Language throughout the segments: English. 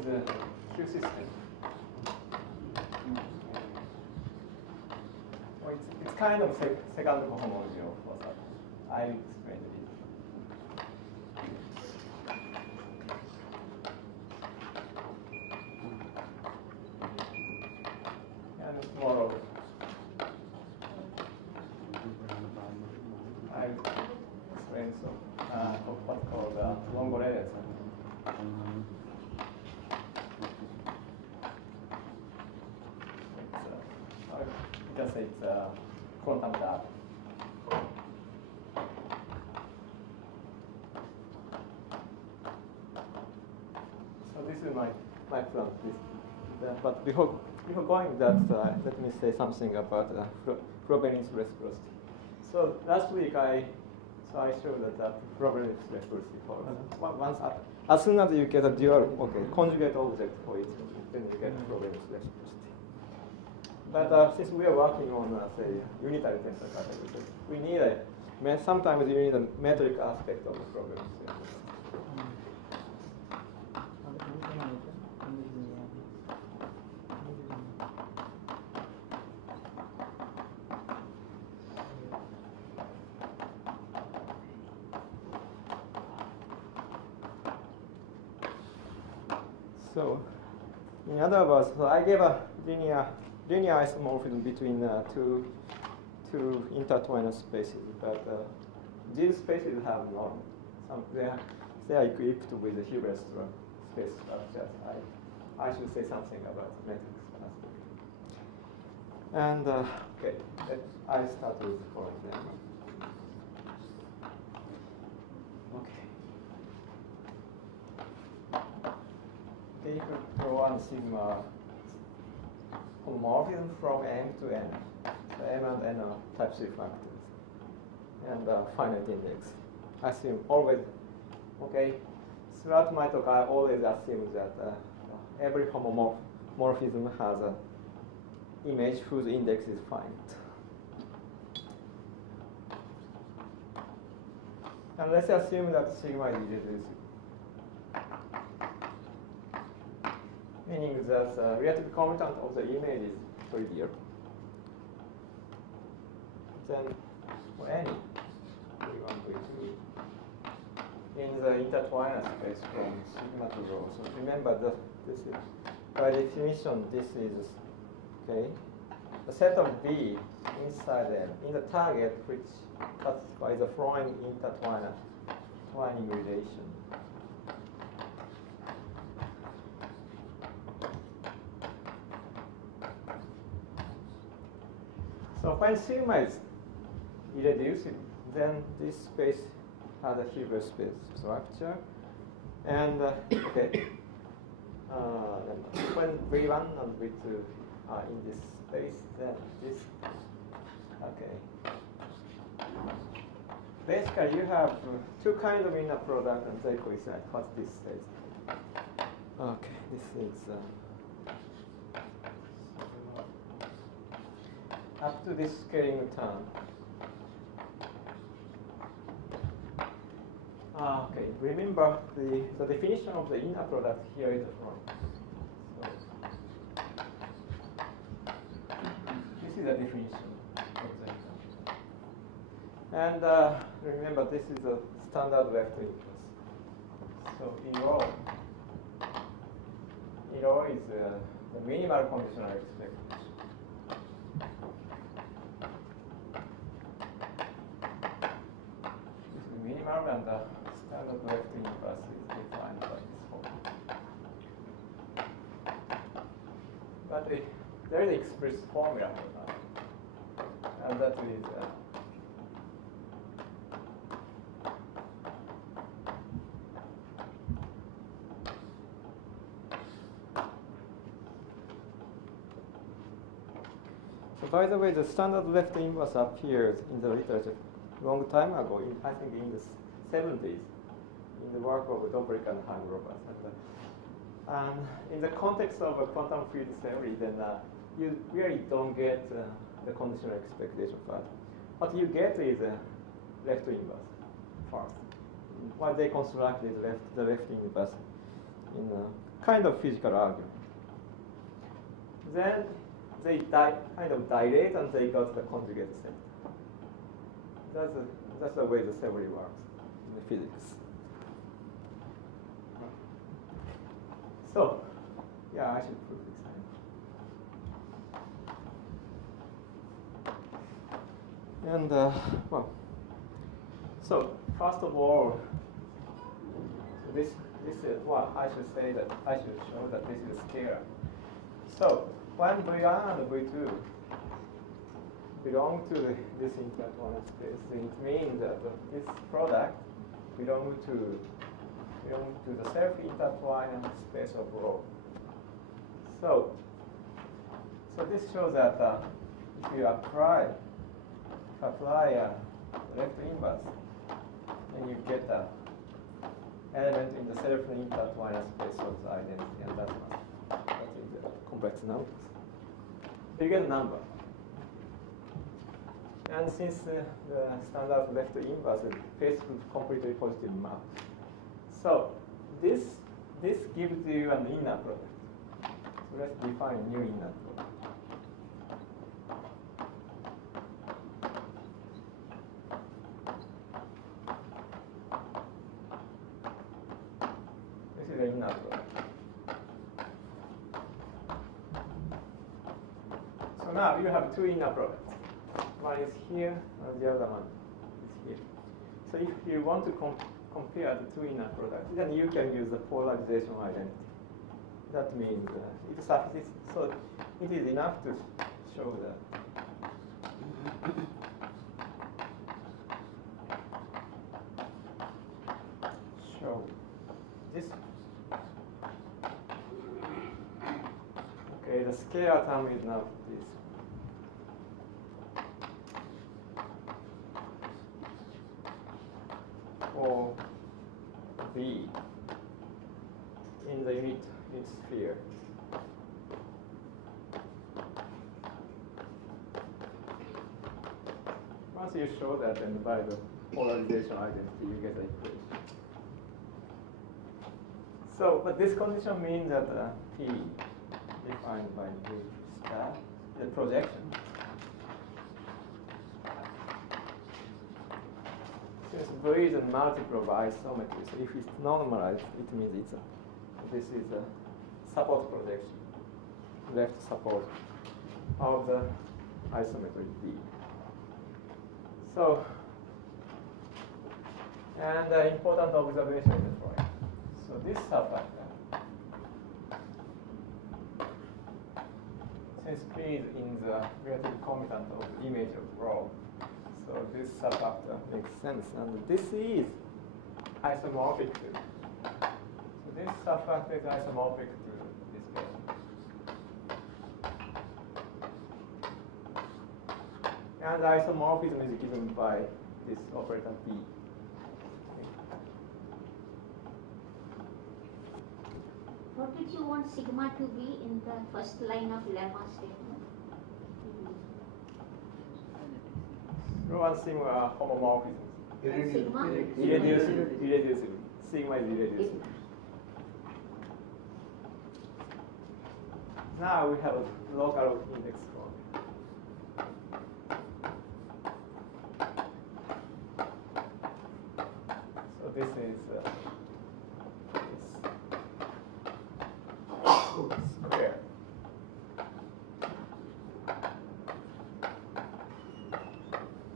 is a Q system. Well, it's kind of second homology of what's up. I explained it. And tomorrow, I explain some what's called Longoredes. Just it's quantum dot. So this is my plan. But before going that, let me say something about Frobenius reciprocity. So last week I showed that Frobenius reciprocity for once as soon as you get a dual conjugate object for it, then you get Frobenius reciprocity. But since we are working on, say, unitary tensor categories, we need sometimes you need a metric aspect of the problem. So, in other words, I gave a linear isomorphism between two intertwined spaces, but these spaces have norm. They are equipped with the Hilbert space structures. I should say something about the metrics aspect. And okay, I start with the for example. Okay. If you draw one sigma homomorphism from M to N. So M and N are type 3 factors. And finite index. Assume always, okay, throughout my talk I always assume that every homomorphism has an image whose index is finite. And let's assume that sigma is irreducible. Meaning that the relative commutant of the image is trivial. Then for any V1, V2 in the intertwined space from sigma to rho. So remember that this is, by definition, this is okay. The set of B inside M in the target which satisfies the following intertwining relation. So when sigma is irreducible, then this space has a Hilbert space structure. And okay, when V1 and V2 are in this space, then this, okay. Basically, you have two kinds of inner product and they coincide. What's this space? Okay, this is up to this scaling term. Okay, remember the definition of the inner product here is the following. So this is the definition of the inner. And remember, this is a standard vector inverse. So in rho is the minimal conditional expectation. And the standard vector inverse is defined by this formula. But there is an explicit formula for that. And that is so by the way, the standard vector inverse appeared in the literature long time ago, I think in the 70s, in the work of Dobrik and Hang-Roberts. And in the context of a quantum field theory, then you really don't get the conditional expectation part. What you get is a vector inverse first. Why they constructed the vector inverse in kind of physical argument. Then they kind of dilate and they got the conjugate set. That's the way the theory works in the physics. So, yeah, I should prove this. And well, so first of all, this is what I should say that I should show that this is scalar. So when V1 and V2 belong to this intertwined space, it means that this product belongs to the self-intertwined space of rho. So this shows that if you apply a left inverse, then you get an element in the self-intertwined space of the identity, and that's in the complex numbers. So you get a number. And since the standard left inverse is basically completely positive map, so this gives you an inner product. So let's define a new inner product. This is the inner product. So now you have two inner products. One is here, and the other one is here. So if you want to compare the two inner products, then you can use the polarization identity. That means it suffices. So it is enough to show that. Show this. Okay, the scalar term is now this. For V in the unit sphere. Once you show that, then by the polarization identity, you get the equation. So, but this condition means that P defined by V star, the projection. Since V is a multiple of isometry, so if it's normalized, it means this is a support projection, left support of the isometry V. So, and the important observation is the following. So this subfactor, since P is in the relative commutant of the image of rho, so this subfactor makes sense, and this is isomorphic to. So this subfactor is isomorphic to this pair. And the isomorphism is given by this operator P. What did you want sigma to be in the first line of lemma statement? Rho and sigma are homomorphisms. Sigma? Irreducible. Sigma is irreducible. Now we have a local index form. So this is square.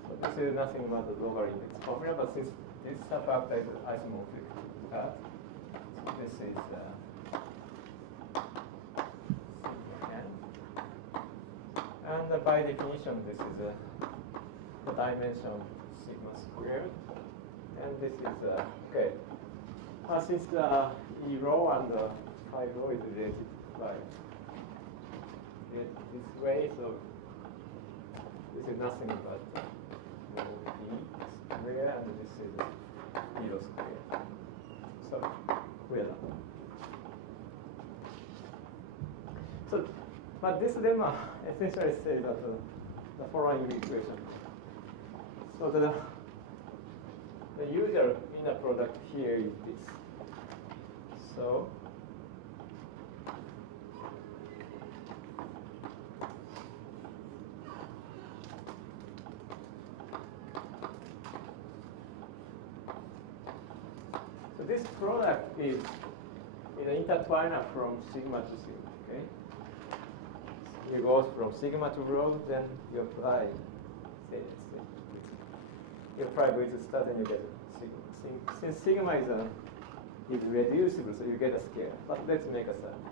So this is nothing but the local index formula, but since this subfactor is isomorphic to that, so this is and by definition, this is the dimension of sigma squared, and this is okay. Since E rho and phi rho is related by this way, so this is nothing but rho E square, and this is E rho square. So we are done. So, but this lemma essentially says that the following equation. So the usual inner product here is this. So product is an intertwiner from sigma to sigma. Okay, you go from sigma to rho, then you apply. You apply with the start, and you get sigma. Since sigma is reducible, so you get a scalar. But let's make a sign.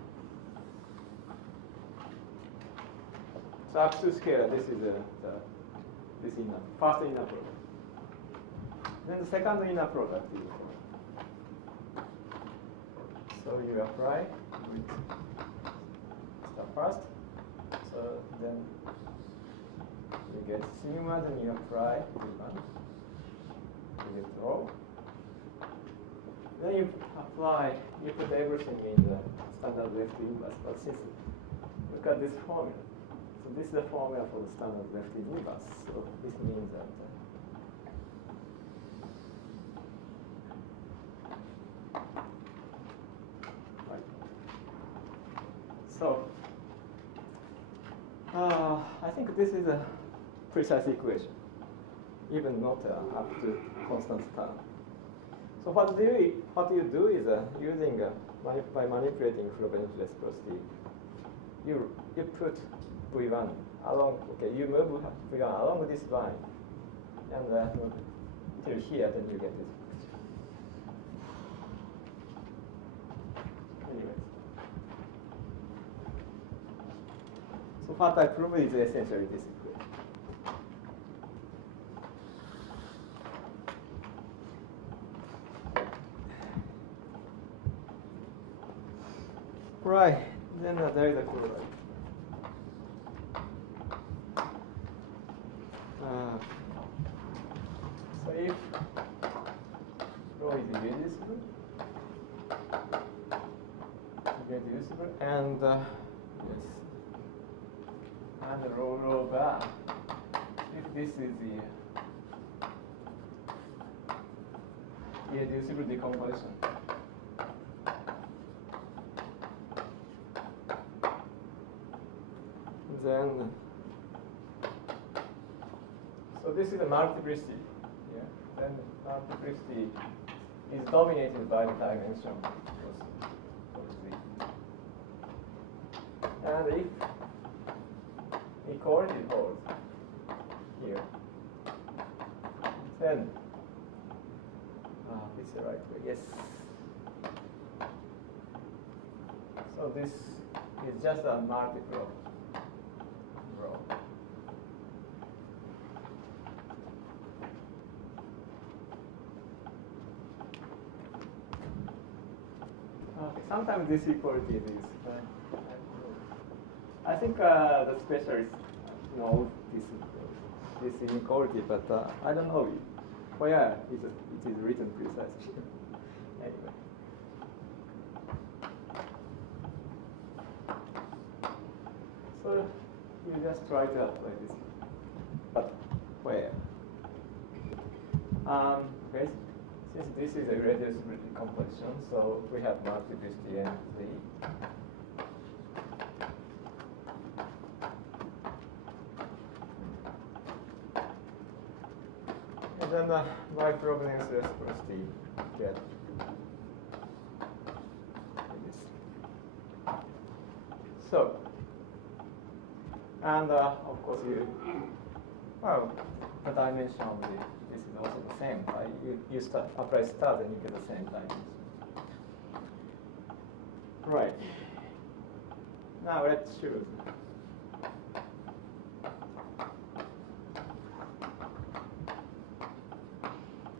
So up to scalar, this is this first inner product. Then the second inner product is. So you apply with start first. So then you get sigma, then you apply V1. You get rho. Then you apply, you put everything in the standard left inverse. But since, look at this formula. So this is the formula for the standard left inverse. So this means that right. So I think this is a precise equation, even not up to constant term. So what you do is using by manipulating Frobenius reciprocity, you put V1 along. Okay, you move V1 along this line, and till here, then you get this picture. Anyways, so what I prove is essentially this equation. Right, then there is a chloride. So if rho is reducible, and yes, and rho bar, if this is the irreducible decomposition. Then, so this is a multiplicity. Yeah. Then multiplicity is dominated by the dimension of 3. And if equality holds here, then this is the right way. Yes. So this is just a multiple of rho. Okay, sometimes this equality is. I think the specialists know this inequality, but I don't know where it is written precisely. Anyway. So you just try to apply this, but where? Okay, since this is a reducible decomposition, so we have multiplicity n3. And then by Frobenius reciprocity, get this. So. And of course, the dimension of this is also the same. You apply start and you get the same dimension. Right. Now let's choose.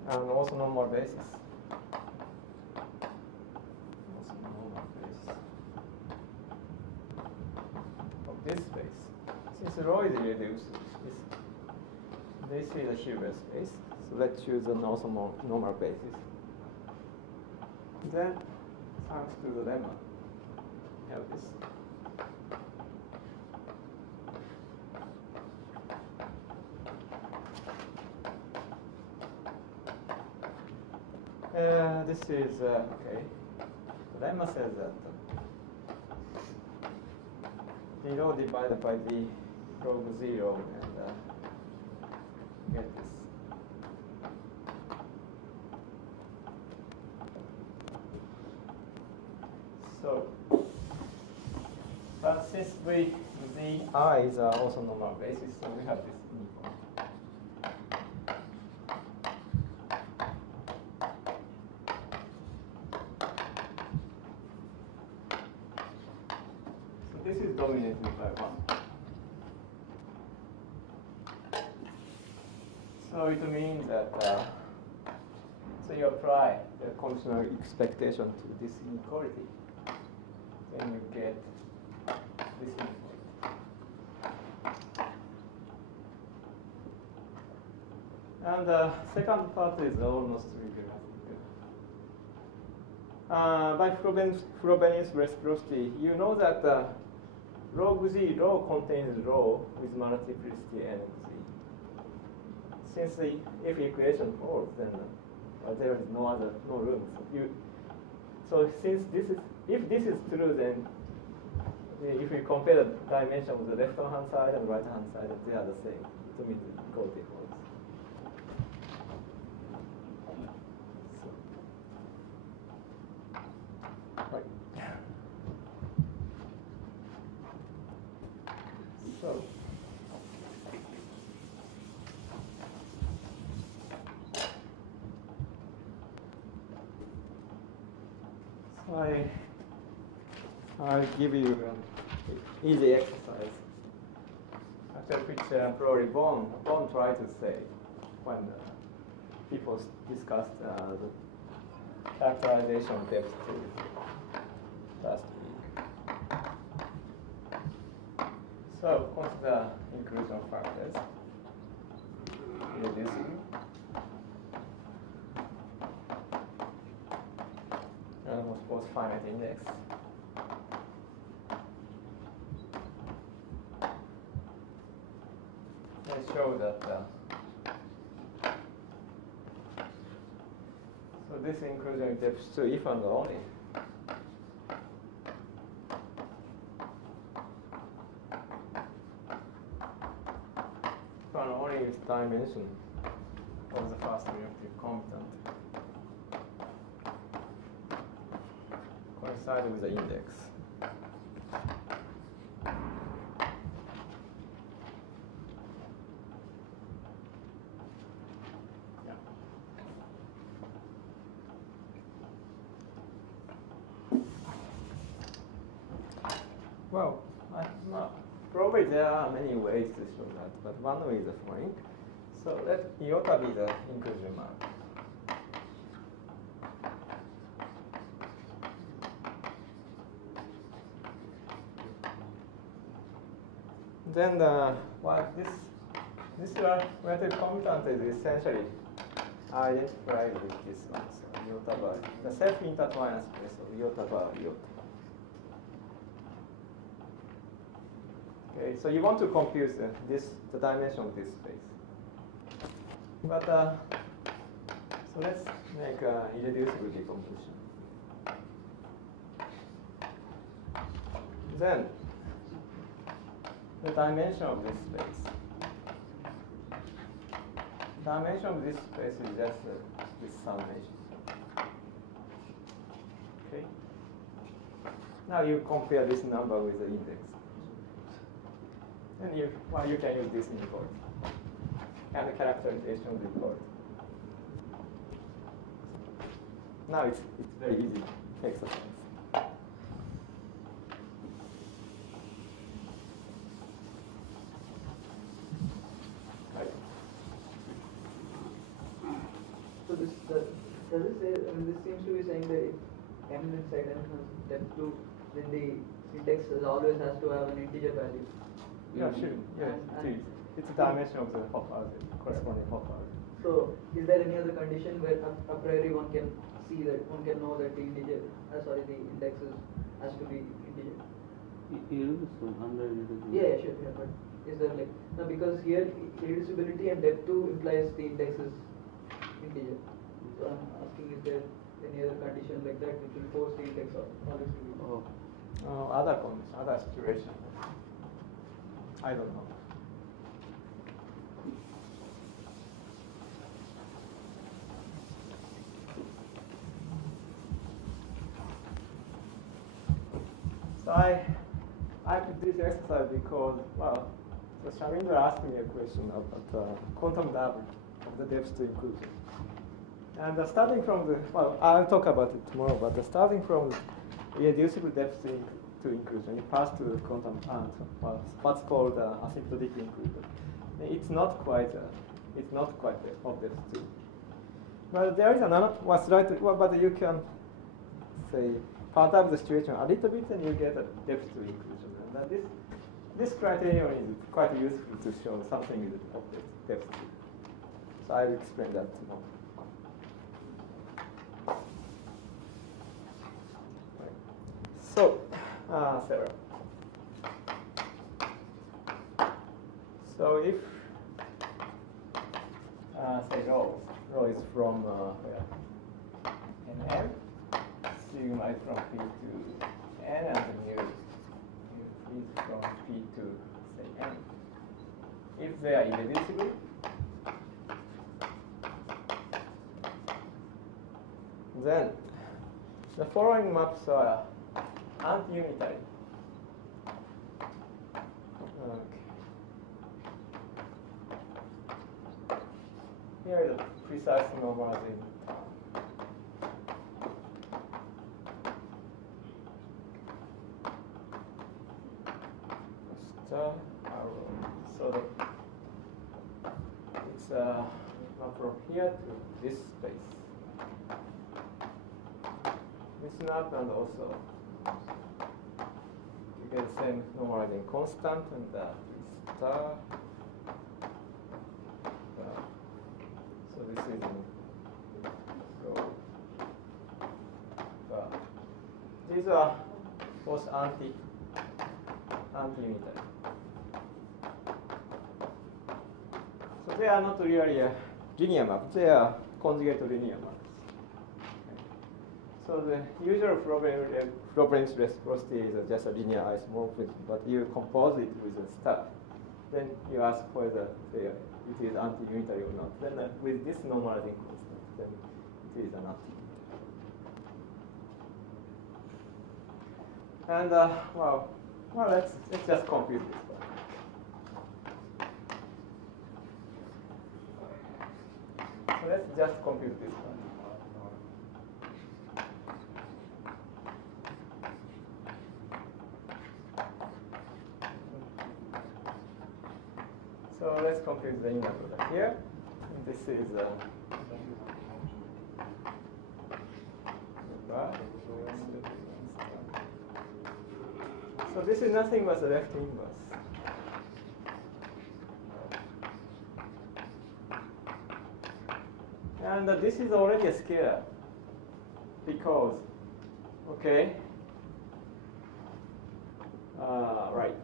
And also normal basis. Also normal basis of this space. Since rho is reduced, this is a Hilbert space, so let's choose an also normal basis. Then, thanks to the lemma, we have this. This is, okay, the lemma says that the rho divided by the log 0 and get this. So, but since the i's are also normal basis, so we have this inequality. So this is dominated by 1. So it means that so you apply the conditional expectation to this inequality, then you get this inequality. And the second part is almost trivial. By Frobenius reciprocity, you know that log z rho contains rho with multiplicity nz. Since the if equation holds, then there is no room. So since this is, if this is true, then if we compare the dimension of the left hand side and right hand side, they are the same. To mean equality holds. Right. So. I'll give you an easy exercise, after which probably Bon tried to say when people discussed the characterization of depth last week. So consider inclusion factors, reducing, and of course finite index. I show that so this inclusion depth to if and only. If and only if dimension of the first reactive component coincide with the index. Well, probably there are many ways to show that, but one way is the following. So let iota be the inclusion mark. Then this relative commutant is essentially identified with this one. So iota bar, the self-intertwined space of iota bar iota. Okay, so you want to compute the dimension of this space. But so let's make irreducible decomposition. Then the dimension of this space. Dimension of this space is just this summation. Okay. Now you compare this number with the index. And you can use this inequality and the characterization of the inequality. Now it's very easy exercise. Right. So this does it say? I mean, this seems to be saying that if m inside n has depth 2, then the index always has to have an integer value. Yeah, sure. Yeah, it's a dimension of the corresponding Hopper. So, is there any other condition where a priori one can see that one can know that the integer, the index has to be integer? Yeah, sure. Yeah, but is there now because here irreducibility and depth 2 implies the index is integer. So I'm asking, is there any other condition like that which will force the index always to be? Other condition, other situation. I don't know. I did this exercise because, well, so Shamindra asked me a question about quantum double of the depth to inclusion. And starting from the, well, I'll talk about it tomorrow, but starting from the irreducible depth to inclusion, you pass to quantum, what's called asymptotic inclusion. It's not quite of depth to. But there is another, but you can say, part of the situation a little bit, and you get a depth to inclusion. And this criterion is quite useful to show something is of depth to. So I will explain that tomorrow. So, Sarah. So if say rho is from where? M, sigma is from P to N, and mu is from P to say N. If they are irreducible, then the following maps are anti-unitary. Okay. Here is a precise normalizing. So it's from here to this space. This map, and also you get the same normalizing constant, and star. So this is so. These are both anti-unitary. So they are not really a linear map. They are conjugate linear maps. So the usual Frobenius reciprocity is just a linear isomorphism, but you compose it with a star. Then you ask whether it is anti-unitary or not. Then with this normalizing constant, then it is an anti-unitary. And well, let's just compute this one. So let's just compute this one. So let's compute the inner product here. And this is so this is nothing but the left inverse. And this is already a scalar because, okay, right.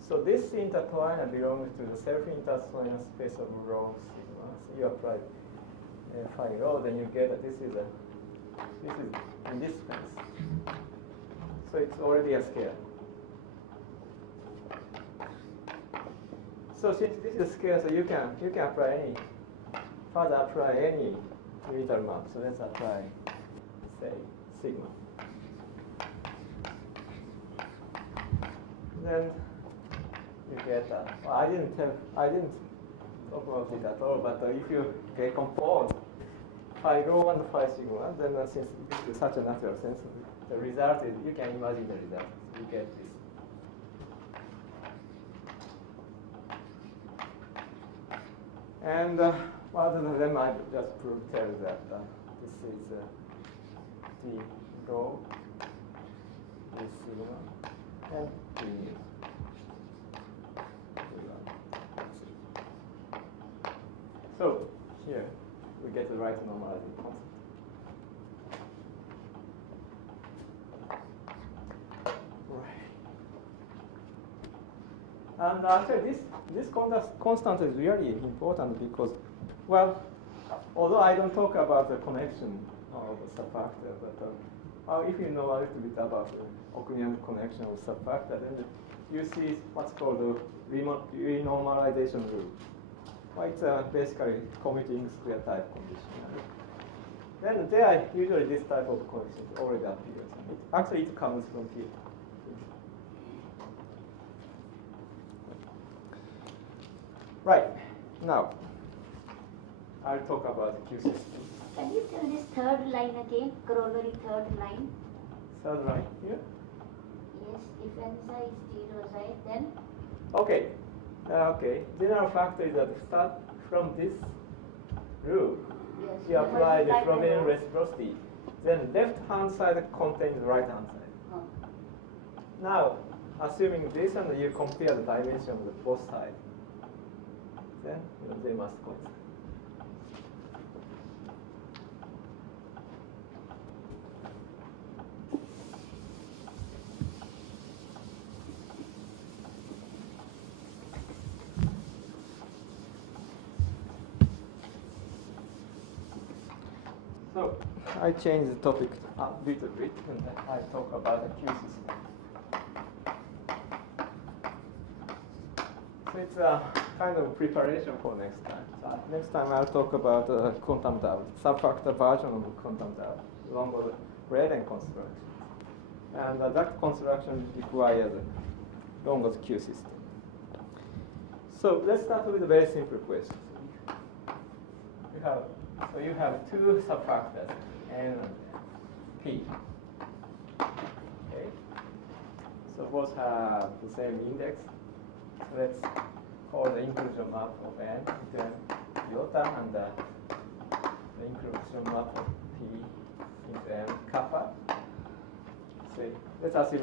So this intertwiner belongs to the self-intertwiner space of rho sigma. So you apply phi rho, then you get that this is in this space. So it's already a scalar. So since this is a scalar, so you can apply any unitary map. So let's apply, say, sigma. Then you get well, I didn't talk about it at all, but if you compose phi rho and phi sigma, then since this is such a natural sense, the result is, you can imagine the result. You get this. And other than them, I just tell that this is the rho, this sigma, and the mu. So here we get the right normalizing constant. Right. And actually, this constant is really important because, well, although I don't talk about the connection of the subfactor, but if you know a little bit about the Occlunian connection of subfactor, then you see what's called the renormalization rule. Well, it's basically commuting square type condition. Then there usually this type of condition already appears. Actually, it comes from here. Right. Now, I'll talk about the Q system. Can you tell this third line again? Corollary third line. Third line here. Yes, if n psi is 0 psi, then Okay. Okay. General factor is that start from this rule. yes, You apply the multiply by Frobenius rho. reciprocity. Then left hand side contains right hand side. Oh. Now, assuming this and you compare the dimension of the both sides, then they must coincide. So I change the topic a little bit and I talk about the Q system. So it's a kind of preparation for next time. So next time I'll talk about quantum dot, subfactor version of quantum dot, along with Rayleigh construction. And that construction requires a longer Q system. So let's start with a very simple question. You have two subfactors, N and P. Okay. So both have the same index. So let's call the inclusion map of N into N iota and the inclusion map of P into N kappa. So let's assume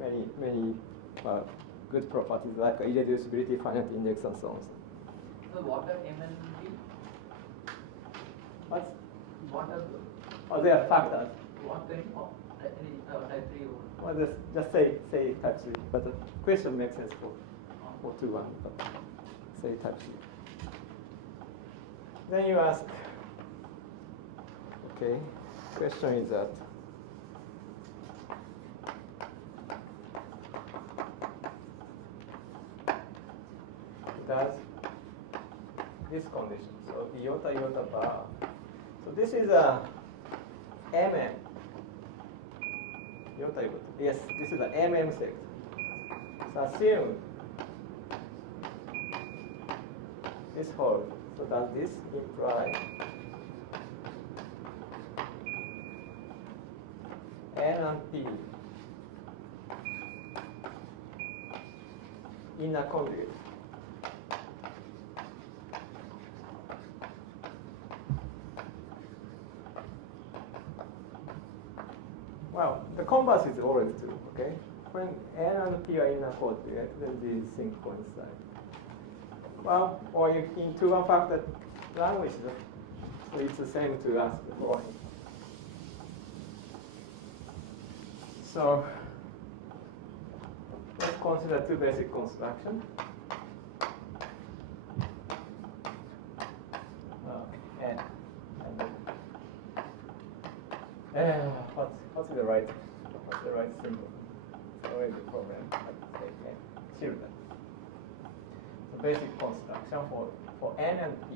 many good properties like irreducibility, finite index, and so on. So what are M and P? What are Oh, they are factors. what kind of type 3 or Well, just say type 3, but the question makes sense for 2-1, but say type 3. Then you ask, okay, question is that, does this condition, so iota bar. So this is a MM. Iota. Yes, this is a MM sector. So assume this holds. So does this imply N and P in a conjugate? Well, the converse is always true, okay? When N and P are in a conjugate, then these things coincide. Well, or you, in 2-1 factor language, so it's the same to ask the following. So let's consider two basic constructions. N and what's the right symbol? It's always a problem. Okay, children. The basic construction for N and P.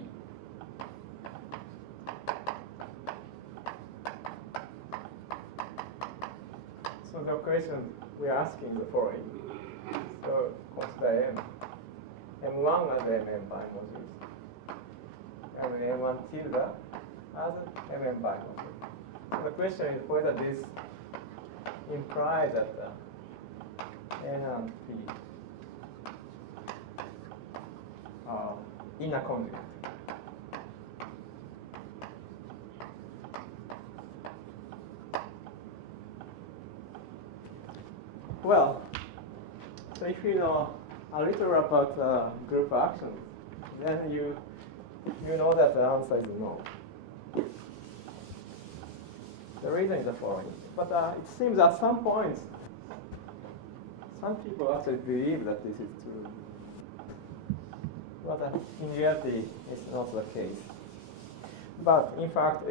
So the question we're asking is the following. So consider M1 as MM by modules, and M1 tilde as MM by module. So the question is whether this implies that N and P are in a conjugate. Well, so if you know a little about group actions, then you know that the answer is no. The reason is the following. But it seems at some point, some people actually believe that this is true. But in reality, it's not the case. But in fact,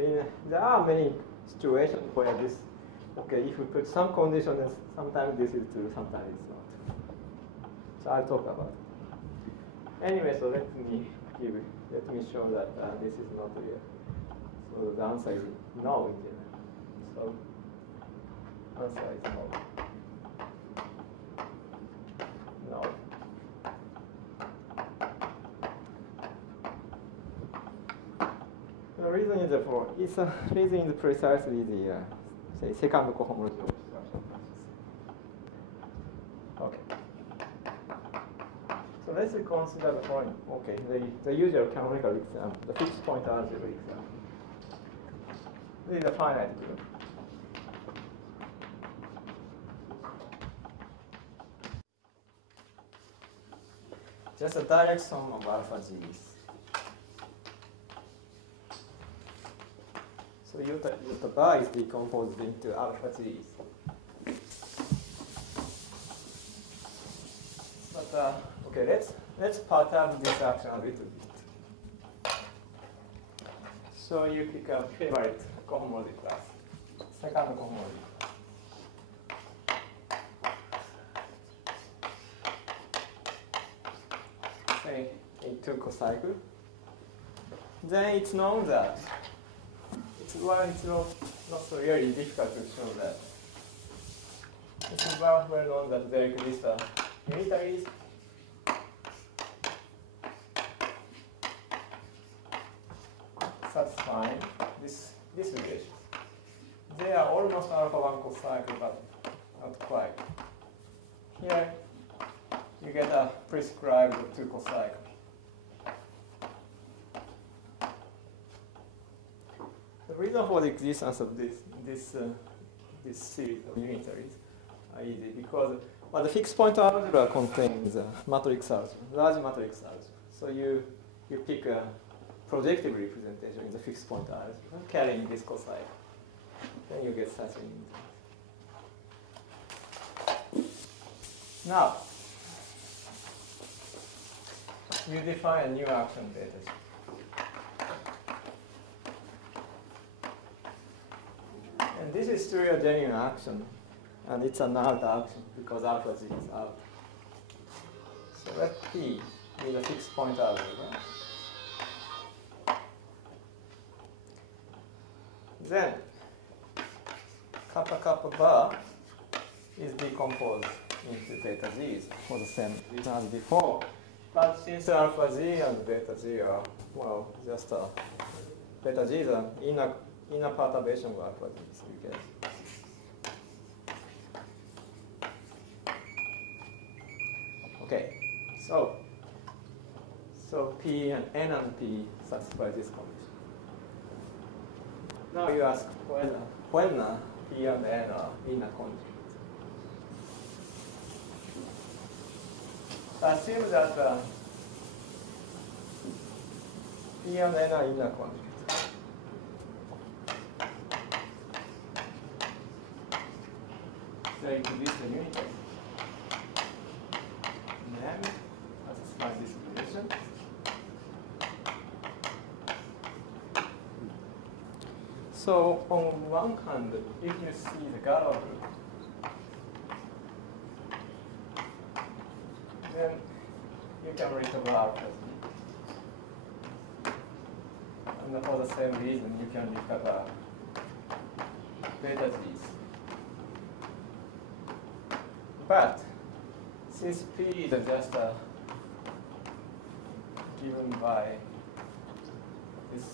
there are many situations where this, okay, if we put some conditions, sometimes this is true, sometimes it's not. So I'll talk about it. Anyway, so let me show that this is not real. So the answer is no in general. So answer is no. No. reason is reason is precisely the say second cohomology of structural functions. Okay. So let's consider the following. Okay, the usual canonical example, the fixed point algebra example. This is a finite group. Just a direct sum of alpha g's. So iota bar is decomposed into alpha g's. But okay, let's perturb this action a little bit. So you pick a favorite cohomology class, second cohomology. Say in two cocycle. Then it's known that it's not so really difficult to show that. It's well known that there exists a unitaries satisfying this relation. They are almost alpha 1 cocycle, but not quite. Here you get a prescribed 2 cocycle. The reason for the existence of this series of unitaries are easy because the fixed point algebra contains matrix algebra, large matrix algebra. So you pick a projective representation in the fixed point algebra carrying this cocycle. Then you get such an unitary. Now you define a new action data set. And this is still a genuine action, and it's an out action because alpha g is out. So let P be the fixed point algebra. Then kappa kappa bar is decomposed into theta g's for the same reason as before. But since alpha g and beta g are, well, just beta g is an inner perturbation of alpha g, so you get. Okay, so P and N and P satisfy this condition. Now you ask when P and N are inner conjugates. Assume that P and N are inner conjugates. So you produce the unitary. And then satisfy this relation. So on one hand, if you see the Galois group, then you can recover alpha g. And for the same reason, you can recover beta g's. But since P is just given by this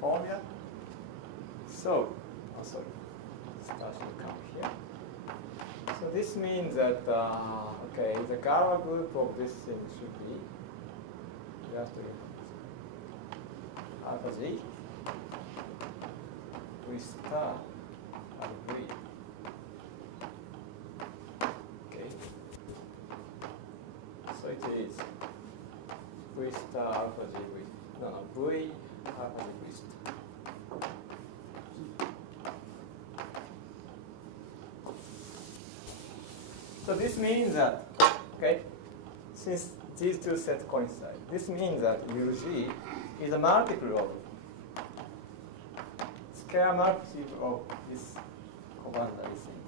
formula, so start should come here. So this means that okay, the Galois group of this thing should be you have to alpha g with star and v. Okay. So it is v star alpha g with v alpha g with star. So this means that, okay, since these two sets coincide, this means that UG is a multiple of, scalar multiple of this covariance thing.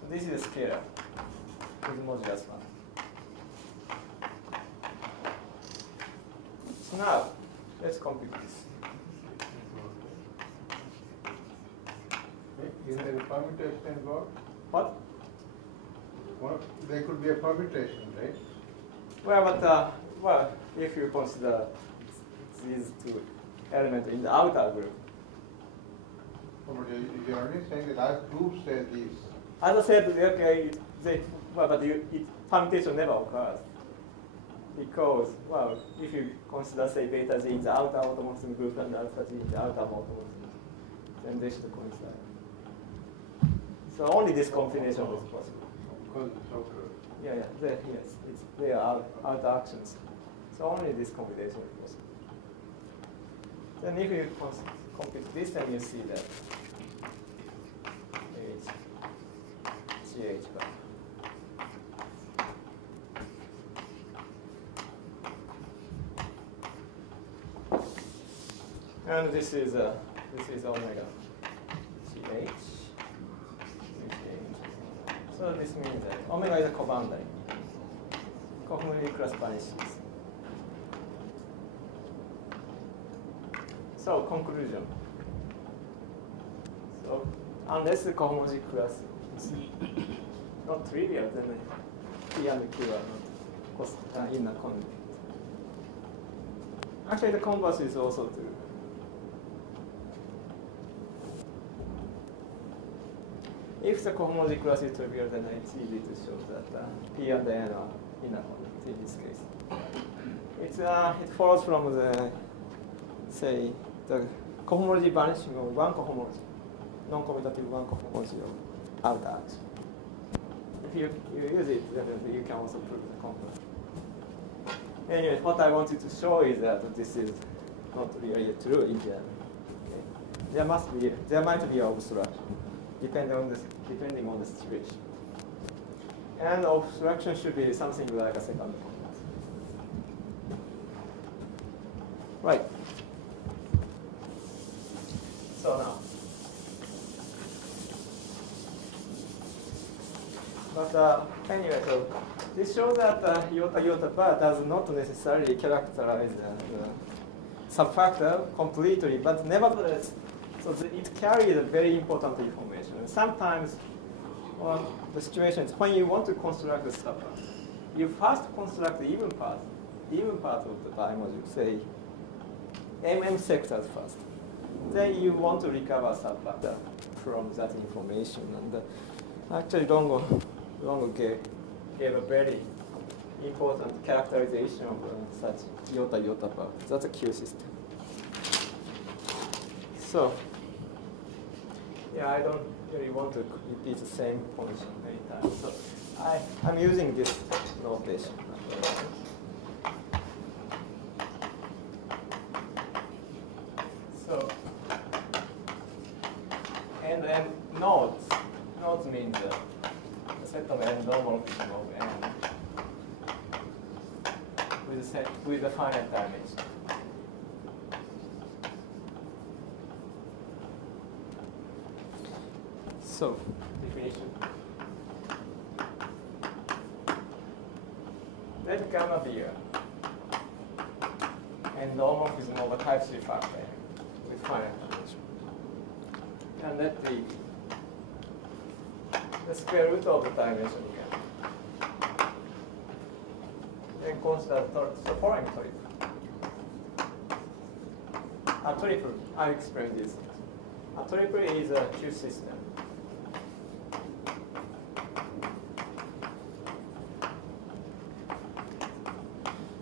So this is a scalar with modulus 1. So now, let's compute this. Is there a permutation involved? What? There could be a permutation, right? Well, but well, if you consider these two elements in the outer group, you're only saying that as groups say this. as I said, okay, but permutation never occurs. Because, well, if you consider, say, beta G in the outer automorphism group and alpha G in the outer automorphism, then they should coincide. So only this combination is possible. Because it's so good. Yeah, yes, they are outer actions. So only this combination is possible. Then if you compute this, then you see that H, CH bar. And this is omega CH. So this means that omega is a coboundary. Cohomology class vanishes. So conclusion. So unless the cohomology class is not trivial, then P and Q are not inner conjugate. Actually, the converse is also true. If the cohomology class is trivial, then it's easy to show that P and N are inner conjugate in this case. It follows from the, say, the cohomology vanishing of one cohomology, non-commutative one cohomology of outer action. If you use it, then you can also prove the converse. Anyway, what I wanted to show is that this is not really true in general. Okay? There might be an obstruction, depending on the situation. And obstruction should be something like a second converse. Right. So now. But anyway, so this shows that iota bar does not necessarily characterize the subfactor completely, but nevertheless, so it carries a very important information. And sometimes, on the situations when you want to construct the subfactor, you first construct the even part of the bimodule, say MM sectors first. Then you want to recover subfactor from that information. And actually, Longo gave a very important characterization of such iota bar. That's a Q system. So, yeah, I don't really want to repeat the same point many times. So I'm using this notation. So, and then nodes means a set of n homomorphism of n with a finite dimension. So, definition. Let gamma be and homomorphism of a type 3 factor with finite dimension. And let the square root of the dimension again. Then consider the following triple. I'll explain this. A triple is a Q system.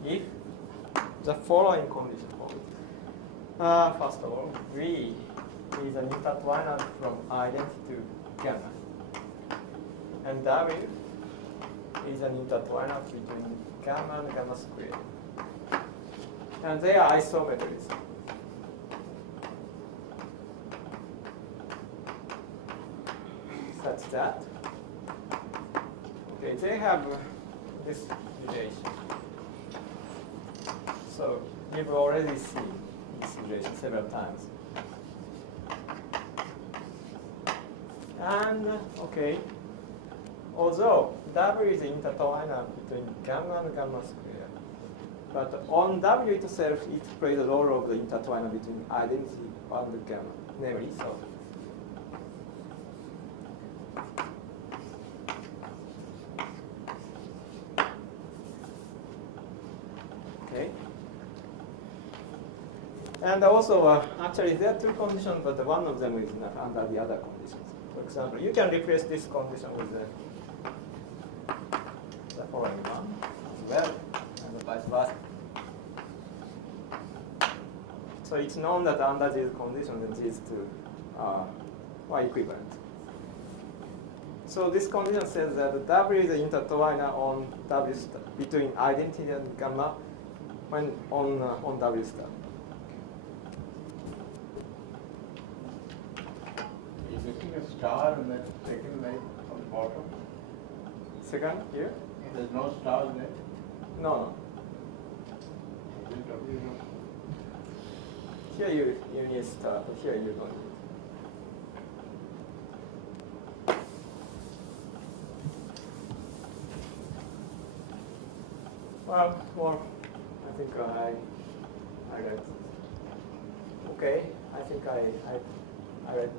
If the following condition holds. First of all, V is an intertwiner from identity to gamma. And W is an intertwiner between gamma and gamma squared. And they are isometries. Such that, okay, they have this relation. So you've already seen this relation several times. And, okay, although W is intertwiner between gamma and gamma squared, but on W itself, it plays the role of the intertwiner between identity and gamma, namely, so. And also, actually, there are two conditions, but one of them is not under the other conditions. For example, you can replace this condition with the following one as well, and vice versa. So it's known that under these conditions, these two are equivalent. So this condition says that W is an intertwiner on W star between identity and gamma when on W star. Is it a star in that second line on the bottom? Second here? There's no star there? No. Is it W? Here you need a star, but here you don't need. Well, I think I read. Okay, I think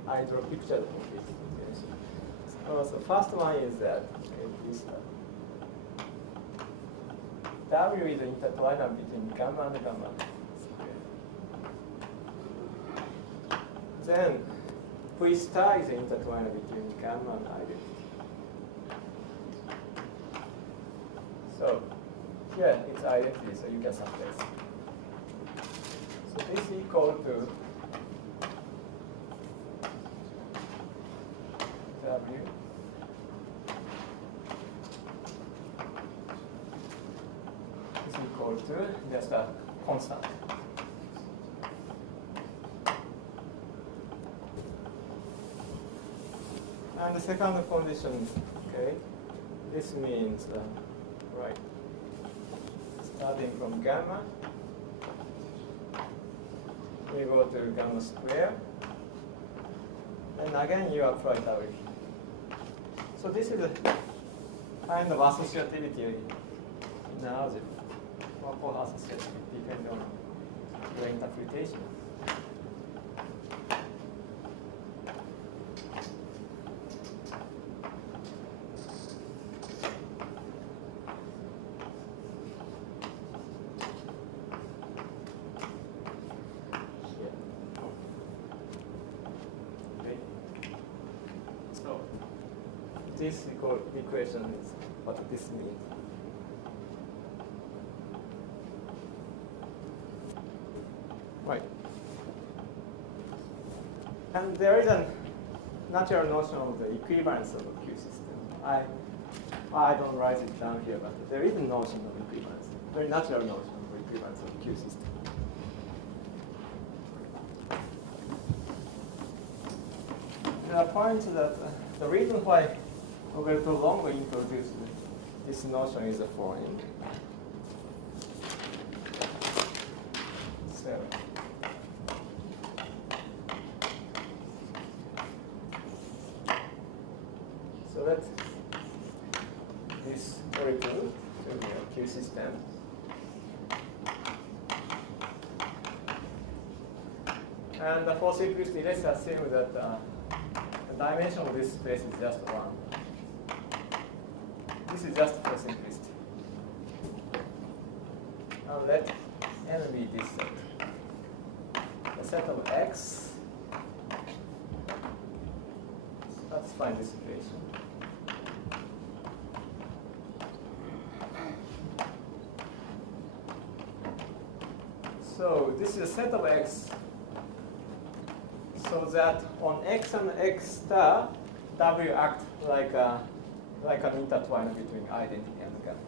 I draw pictures of this situation. So the first one is that this W is an intertwiner between gamma and gamma. Then V star is an intertwiner between gamma and identity. So here it's identity, so you can subtract. So this is equal to W is equal to just a constant. And the second condition, okay, this means, right, starting from gamma, we go to gamma square, and again you apply W. So this is a kind of associativity in algebra, for associativity depending on your interpretation. This equation is what this means. Right. And there is a natural notion of the equivalence of a Q system. I don't write it down here, but there is a notion of equivalence, very natural notion of equivalence of a Q system. There are points that the reason why Roberto Longo introduced this notion is the following. So let this origin to be a Q system. And for simplicity, let's assume that the dimension of this space is just 1. This is just for simplicity. Now let n be this set. The set of x satisfy this equation. So this is a set of x so that on x and x star, W act like an intertwiner between identity and gamma.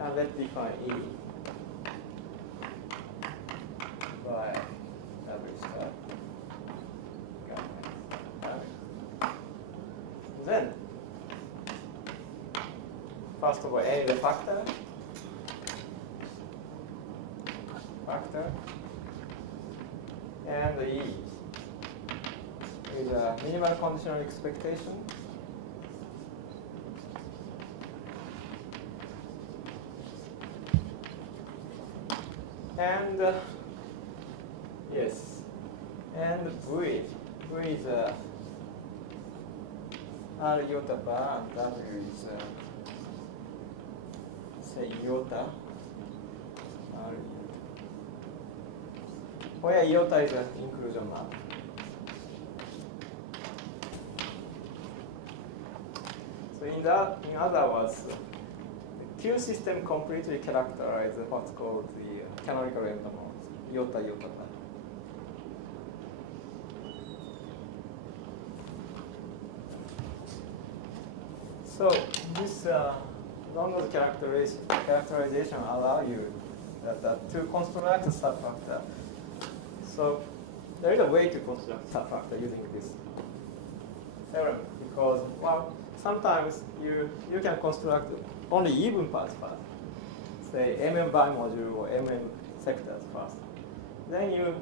And let's define E by W star gamma. Then, first of all, A is a factor, and E is a minimal conditional expectation. And yes, and V is R iota bar, and W is say iota R iota. where iota is an inclusion map. So in other words, the Q system completely characterizes what's called the canonical endomorphism, iota iota type. So this normal characterization allow you to construct a subfactor. So there is a way to construct subfactor using this theorem because, well, sometimes you can construct only even parts first, say MM bimodule or MM sectors first. Then you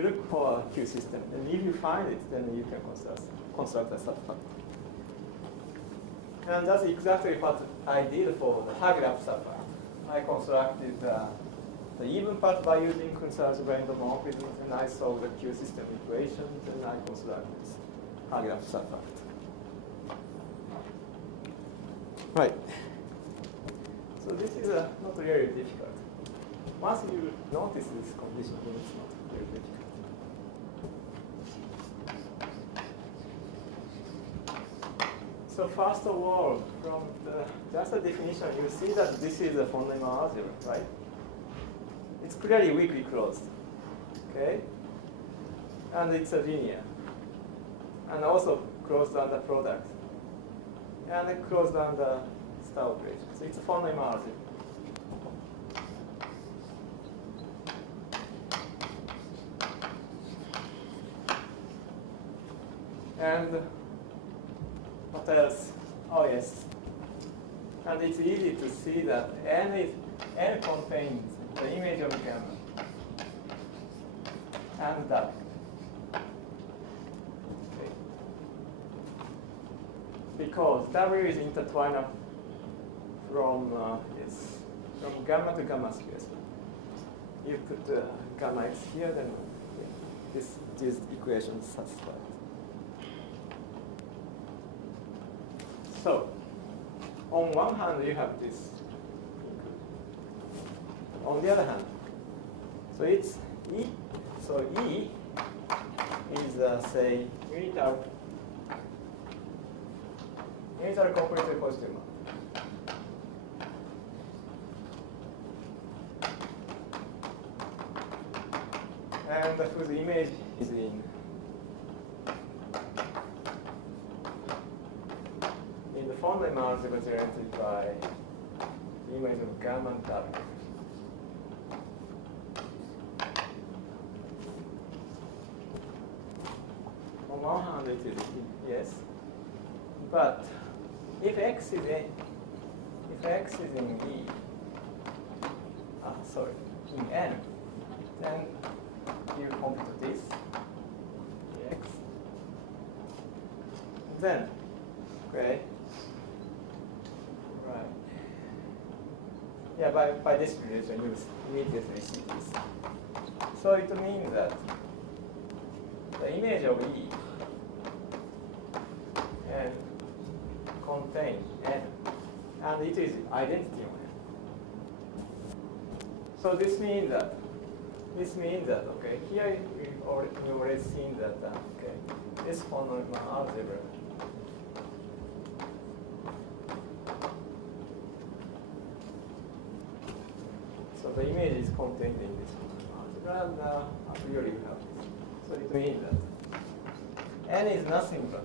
look for a Q system, and if you find it, then you can construct a subfactor. And that's exactly what I did for the Hagelap subfactor. I constructed the even part by using Kunsar's endomorphism, and I solved the Q system equations, and I constructed this Hagelap subfactor. Right. So this is not really difficult. Once you notice this condition, then it's not very difficult. So first of all, from just the definition, you see that this is a von Neumann algebra, right? It's clearly weakly closed, okay? And it's a linear. And also closed under product. And it closed under star operation. So it's a von Neumann algebra. And what else? Oh, yes. And it's easy to see that N contains the image of gamma and W. Okay. Because W is intertwined from gamma to gamma space. You put gamma x here, then these equations satisfied. So, on one hand, you have this. On the other hand, so it's E. So E is, say, unitar completely positive map. And whose image is in the von Neumann algebra generated by the image of gamma and W. On one hand, it is yes, but if x is in E, in N, then you compute this x. Then, okay. Right. Yeah, by this relation, you immediately see this. So it means that the image of E and contains N, and it is identity of N. So this means that okay, here we already seen that okay, this von Neumann algebra. So the image is contained in this algebra, and a priori we have this. So it means that N is nothing but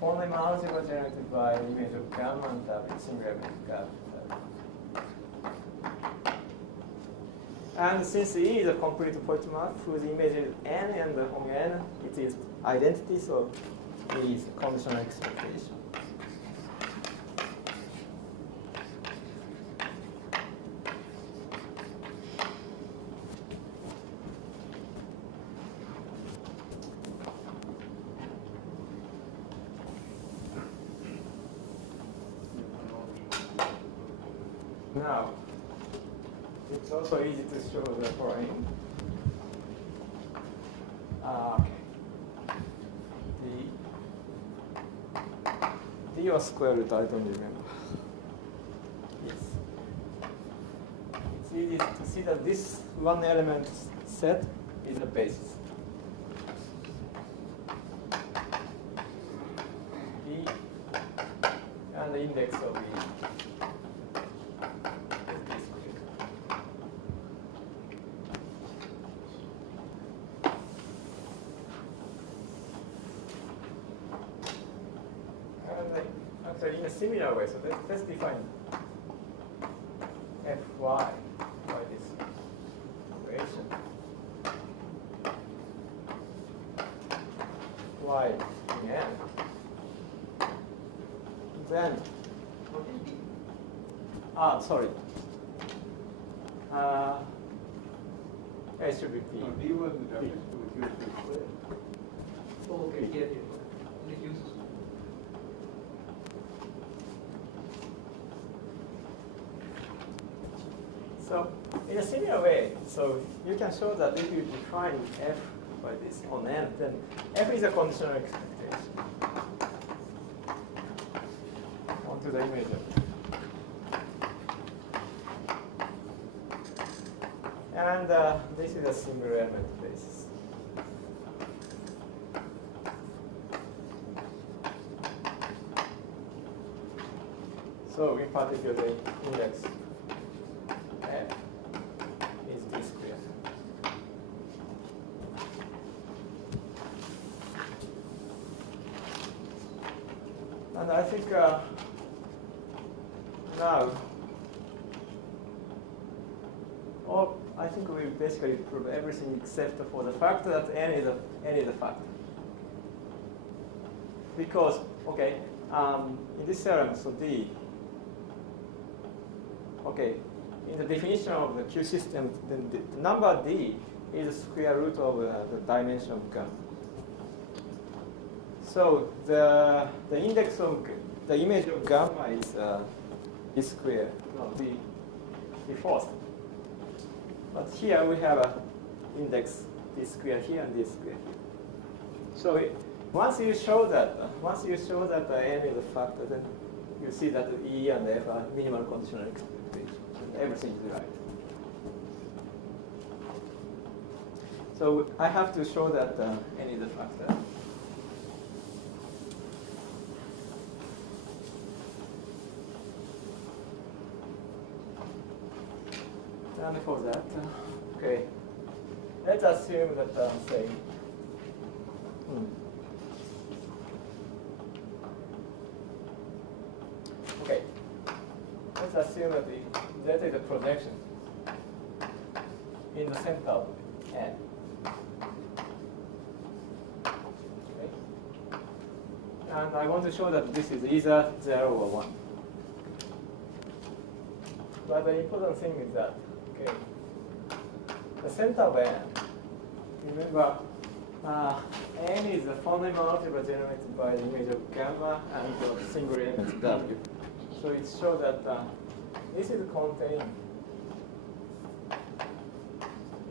von Neumann algebra generated by the image of gamma and W, singularity gamma. And since E is a complete point map whose image is N, and on N it is identity, so E is conditional expectation. Now, it's also easy to show the following. Okay. D or square root, I don't remember. Yes. It's easy to see that this one element set is a basis. E and the index of E is D squared. And actually in a similar way, so let's define Fy by this equation. Y in N. Then, What is D? sorry. It should be P. No, D was in reference to Q squared. Oh, okay, here. Only Q. So in a similar way, so you can show that if you define F by this on N, then F is a conditional expectation onto the image of. And this is a single element basis. So in particular, the index F is D squared. And I think now, I think we basically prove everything except for the fact that N is a factor. Because, okay, in this theorem, so D, okay, in the definition of the Q system, then the number D is the square root of the dimension of gamma. So the index of the image of gamma is D squared, no, D fourth. But here we have an index D squared here and D squared here. So once you show that N is a factor, then you see that E and F are minimal conditional expectations. Everything is right. So I have to show that N is a factor. And for that, okay, let's assume that say, okay, let's assume that that is a projection in the center of N. Okay. And I want to show that this is either 0 or 1. But the important thing is that, okay, the center of N, remember, N is a fundamental algebra generated by the image of gamma and the single element W. So it shows that this is contained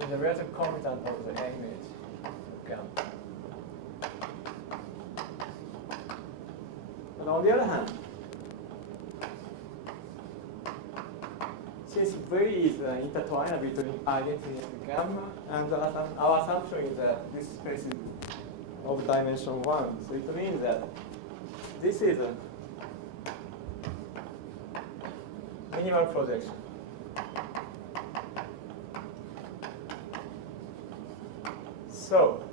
in the relative commutant of the image of gamma. But on the other hand, since V is intertwined between identity and gamma, and our assumption is that this space is of dimension 1, so it means that this is a minimal projection. So,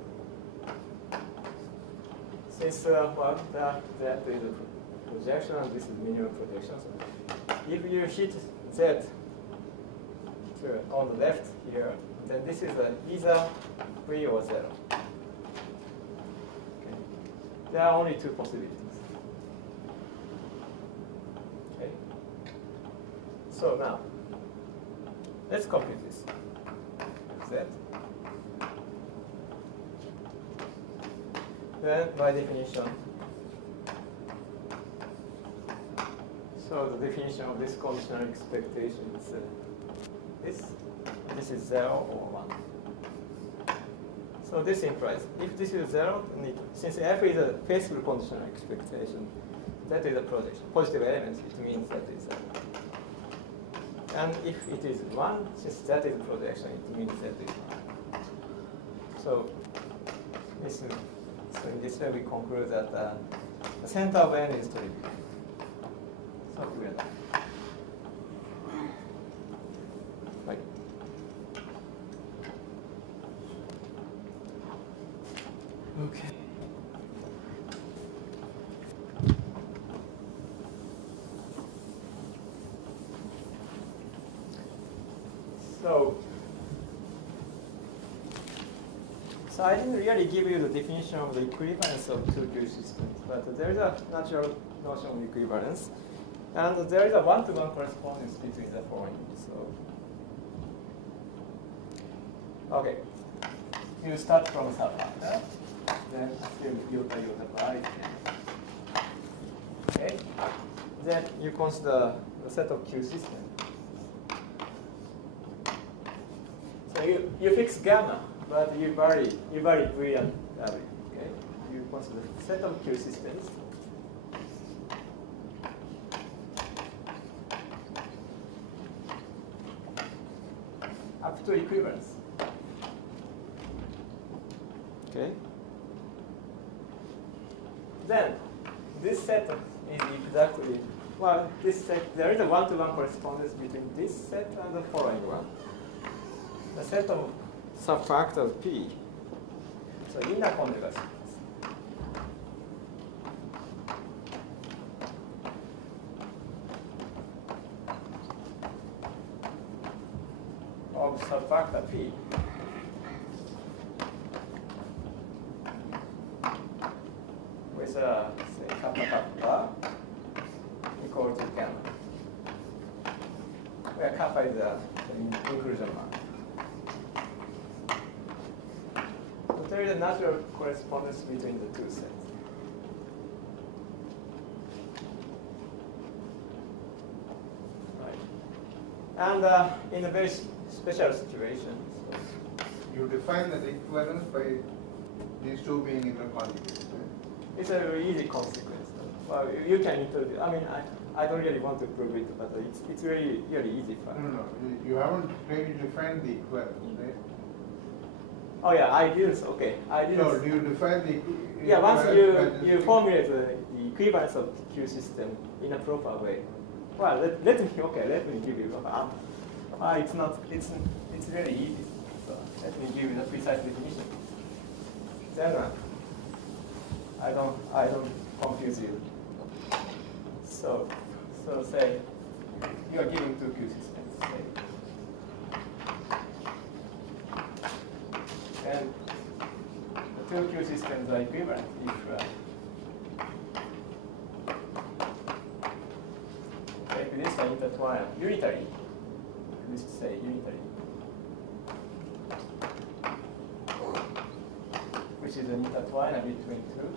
since that is a projection and this is minimal projection, so if you hit Z on the left here, then this is either V or 0. Okay. There are only two possibilities. Okay. So now, let's compute this. Z. Then, by definition, so the definition of this conditional expectation is this is 0 or 1. So this implies if this is 0, then since F is a faithful conditional expectation, that is a projection. Positive element, it means that is 0. And if it is 1, since that is a projection, it means that is 1. So in this way we conclude that the center of n is trivial. So clear. Right. Okay. So I didn't really give you the definition of the equivalence of two Q systems, but there is a natural notion of equivalence, and there is a one-to-one correspondence between the following. So, okay, you start from subfactor, then assume iota iota bar is n. Okay, then you consider the set of Q systems. So you fix gamma, but you vary V and W. Okay, you consider set of Q systems. Up to equivalence. Okay. Then this set is exactly this set. There is a one-to-one correspondence between this set and the following one. The set of subfactors P. So inner conjugate of subfactor P with say kappa kappa equal to gamma, where kappa is the inclusion mark. There is a natural correspondence between the two sets. Right. And in a very special situation, so You define the equivalence by these two being interconjugate. Right? it's a very easy consequence. Well, you can introduce. I mean, I don't really want to prove it, but it's really easy for me. No. You haven't really defined the equivalence, right? Oh yeah, ideals. Okay, ideals. No, do you define the Yeah, once equivalence you formulate the equivalence of Q system in a proper way. Well, let me give you. It's very easy. So let me give you the precise definition. Then I don't confuse you. So say you are giving two Q systems. Say, and the two Q systems are equivalent if take this and intertwine unitary. Let's say unitary, which is an intertwiner between two.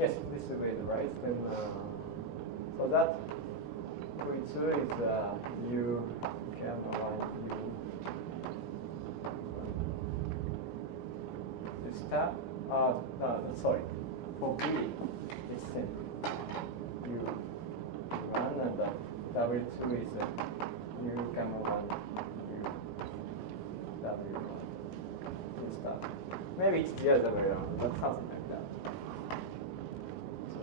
Yes, this is way right. Then so that V2 is U gamma line U. This tab. No, sorry. For B, it's same. U1 and W2 is U gamma 1 U W1. This tab. Maybe it's the other way around, but something like that. So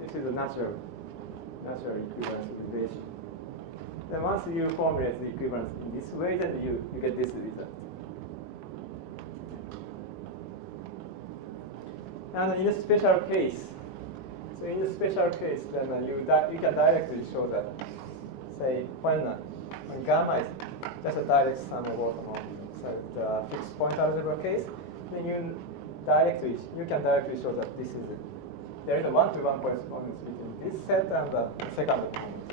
this is a natural equivalence relation. Then once you formulate the equivalence in this way, then you get this result. And in a special case, then you can directly show that, say, when gamma is just a direct sum of orthogonal, so the fixed point algebra case, then you can directly show that there is a one-to-one correspondence between this set and the second component.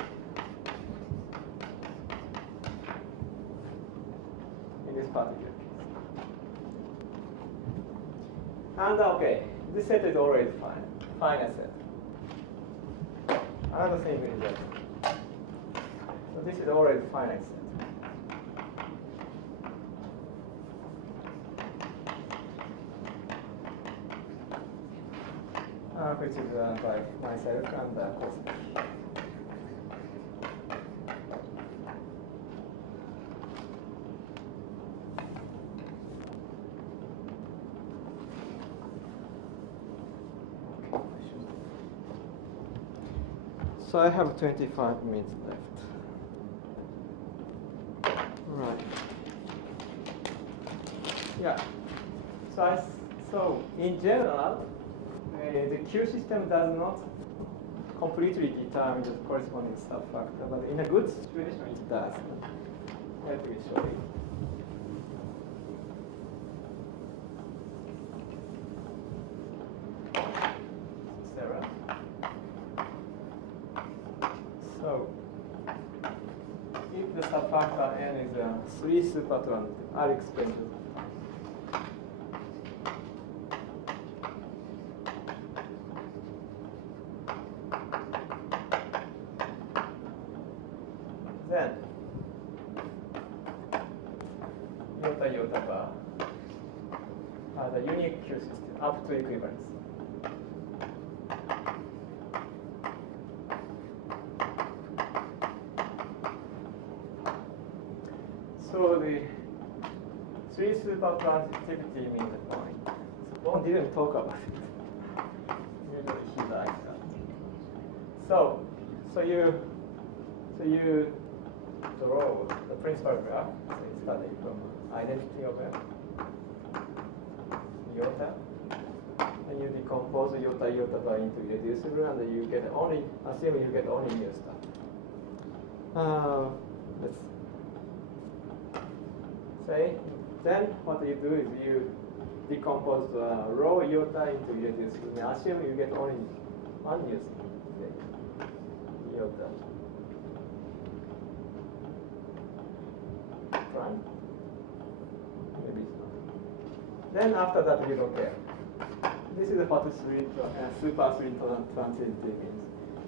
In this particular case. And okay, this set is always finite set. Another thing is that, so this is always finite set. Which is by myself and Cosmic. So I have 25 minutes left. Right. Yeah. So in general, the Q system does not completely determine the corresponding subfactor, but in a good situation it does. Let me show you. Sarah. So if the subfactor n is a 3 supertransitive, I'll explain this. Then iota iota bar has a unique Q system up to equivalence. So the 3 supertransitivity means the point. So one didn't talk about it. Usually he likes that. So you draw the principal graph, so it's starting from identity of iota, and you decompose iota iota bar into irreducible, and you get only, assume you get only new stuff. Let's say, then what you do is you decompose raw iota into irreducible, and assume you get only one new thing, say, iota. Prime? Maybe it's not. Then after that you don't care. This is what super 3 transitivity means.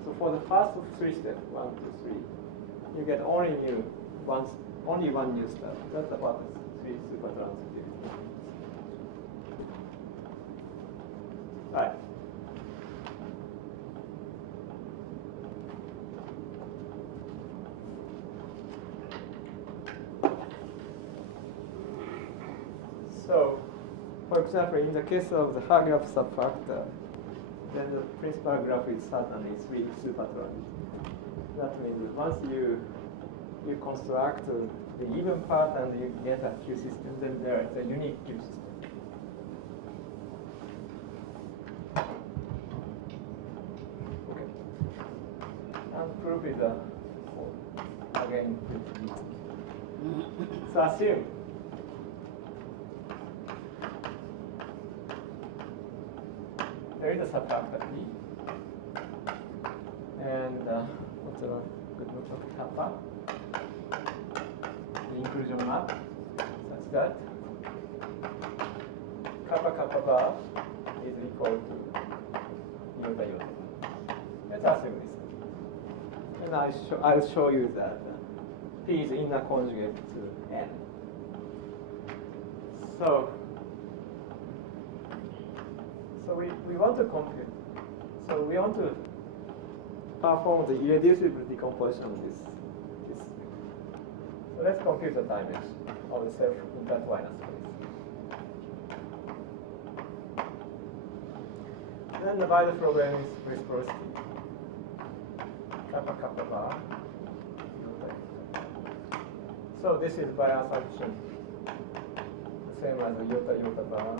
So for the first 3 steps, 1, 2, 3, you get only one new step. That's what 3 super transitivity means. Right. So, for example, in the case of the Hagraph subfactor, then the principal graph is certainly 3 supertransitive. That means that once you construct the even part and you get a Q system, then there is a unique Q system. Okay. And proof is again. So assume there is a subfactor P, and what's a good note of kappa? The inclusion map such that kappa kappa bar is equal to iota iota. Let's assume this. And I'll show you that P is inner conjugate to N. So we want to compute. So we want to perform the irreducible decomposition of this. So let's compute the dimension of the self-intertwiner space. Then by the Frobenius reciprocity, kappa kappa bar. So this is by assumption the same as the iota iota bar.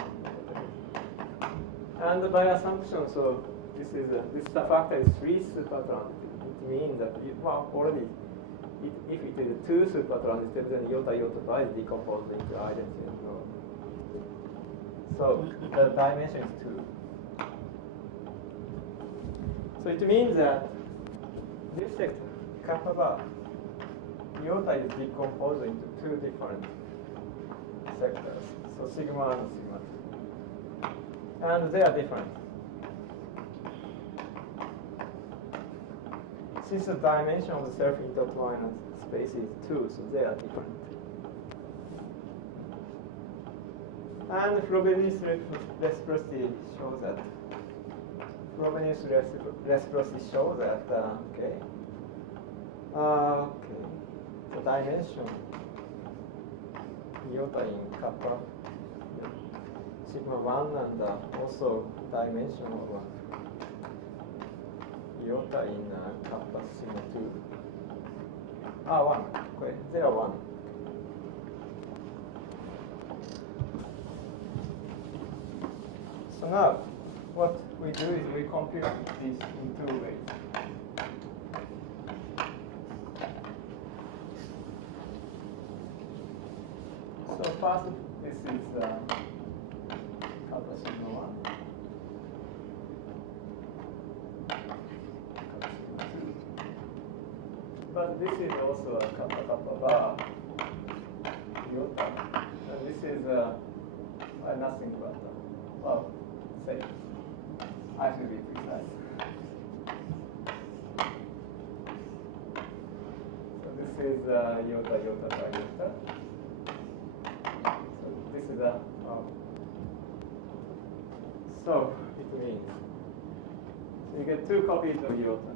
And by assumption, so this factor is 3 supertransitive. It means that already, if it is 2 supertransitive, then iota iota bar is decomposed into identity and row. So the dimension is 2. So it means that this sector, kappa bar, iota is decomposed into 2 different sectors. So sigma and sigma 2. And they are different. Since the dimension of the self-intertwined space is 2, so they are different. And Frobenius reciprocity shows that. Frobenius reciprocity shows that. Okay. The dimension iota in kappa. Sigma 1 and also dimension of iota in kappa sigma 2. Ah, 1. Okay, they are 1. So now, what we do is we compute this in 2 ways. So first, this is kappa sigma 1. Kappa sigma 2. But this is also a kappa kappa bar iota. And this is nothing but, well, say, I should be precise. So this is iota iota by iota. So this is a, so it means, so you get 2 copies of iota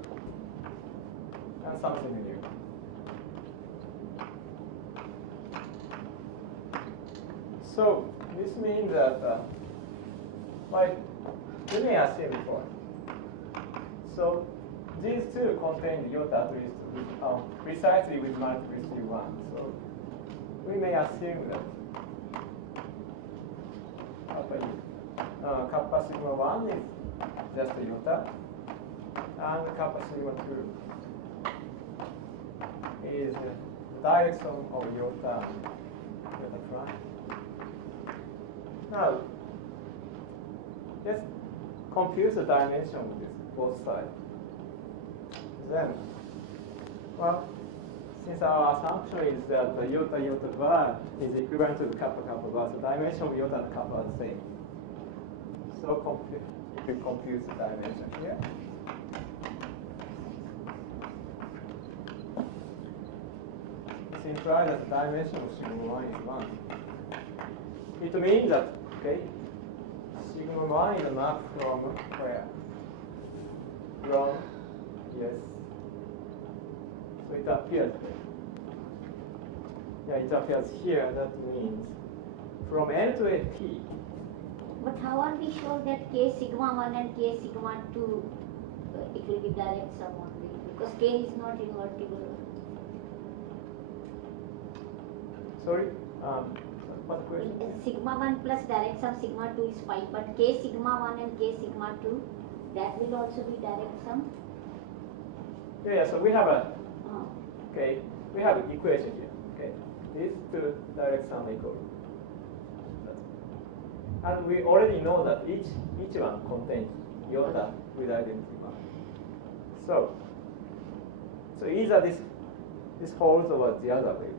and something new. So this means that, like, we may assume before. So these 2 contain iota at least precisely with multiplicity 1. So we may assume that kappa sigma 1 is just a iota, and kappa sigma 2 is the direction of iota and iota prime. Now, let's compute the dimension of this both sides. Then, well, since our assumption is that the iota iota bar is equivalent to the kappa kappa bar, so dimension of iota and kappa are the same. So we compute the dimension here. This implies that the dimension of sigma 1 is 1. It means that, okay, sigma 1 is a map from where? From, yes. So it appears there. Yeah, it appears here. That means from L to T. But how are we sure that k sigma 1 and k sigma 2 it will be direct sum only? Because k is not invertible. Sorry? What question? Sigma 1 plus direct sum sigma 2 is 5, but k sigma 1 and k sigma 2, that will also be direct sum. Yeah, so we have a, Oh. okay, we have an equation here. Okay, these 2 direct sum equal. And we already know that each one contains iota with identity mark. So either this holds or the other way.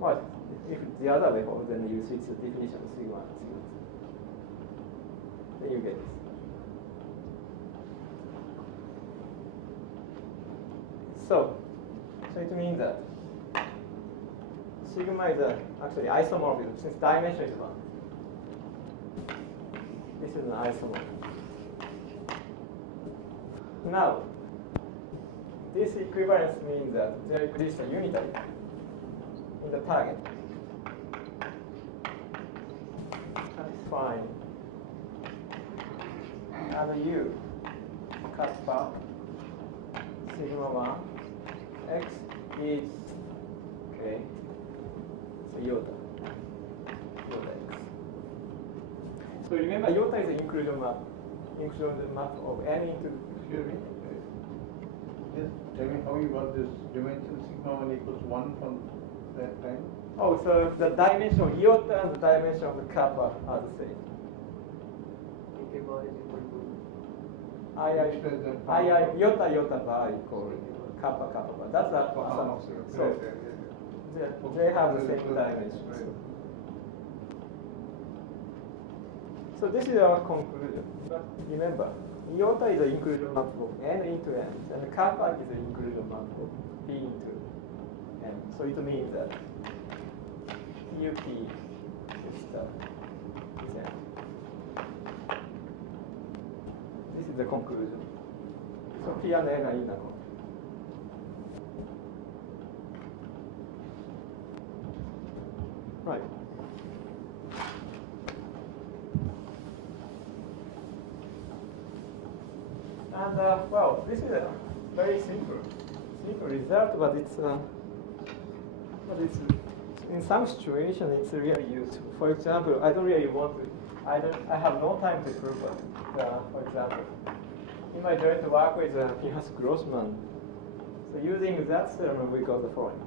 Well, if the other way holds, then you switch the definition of sigma and sigma 2. Then you get this. So it means that sigma is actually isomorphism since dimension is 1. This is an isomorphism. Now, this equivalence means that there exists a unitary in the target. Satisfying and U kappa sigma 1 x is okay. So iota x. So remember, iota is an inclusion map of n into Excuse me. Just tell me how you got this dimension sigma 1 equals 1 from that time? Oh, so the dimension of iota and the dimension of the kappa are the same. K bar is equal to Iota bar equal kappa bar. That's the assumption. So they have the same dimension. Right. So this is our conclusion. But remember, iota is an inclusion map of n into n, and the kappa is an inclusion map of p into n. So it means that PUP is n. This is the conclusion. So P and N are in the conclusion. Right. And well, this is a very simple result, but it's in some situation it's really useful. For example, I don't really want to. I have no time to prove it. For example, in my joint work with Pinhas Grossman, so using that theorem we got the following.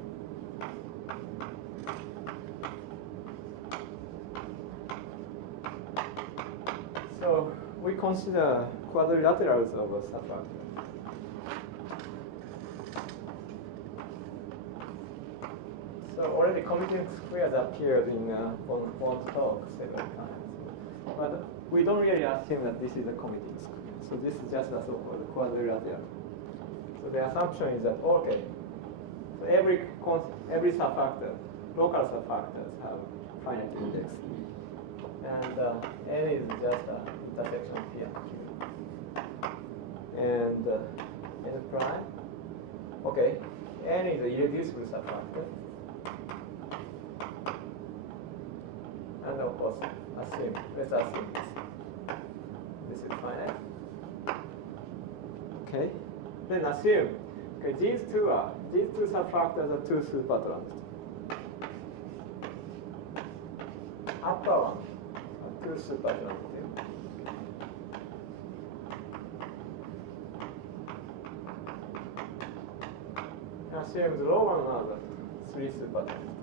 So we consider quadrilaterals of a subfactor. So already commuting squares appeared in one talk several times. But we don't really assume that this is a commuting square. So this is just a so-called quadrilateral. So the assumption is that, okay, so every subfactor, local subfactors have finite index E. And N is just an intersection P and Q. And N prime, okay, N is a irreducible subfactor. And of course, let's assume this is finite. Okay, then assume, okay, these two subfactors are two supertrons. Upper one are two supertrons. Assume the lower one are the three supertrons.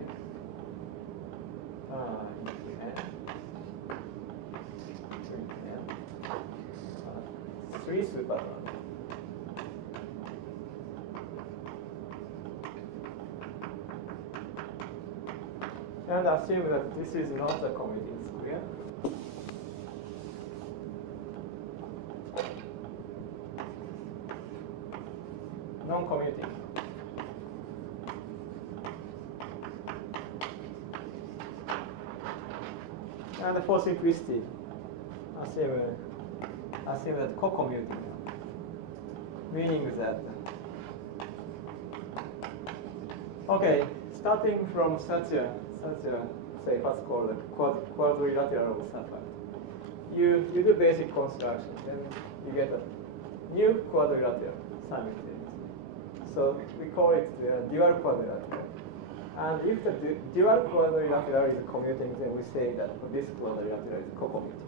Three supertrons. And assume that this is not a commuting square. Non-commuting. And for simplicity, assume that co-commuting, meaning that, okay, starting from such a say what's called a quadrilateral subfactor, you do basic construction, then you get a new quadrilateral simultaneously. So we call it the dual quadrilateral. And if the dual quadrilateral is commuting, then we say that this quadrilateral is co-commuting.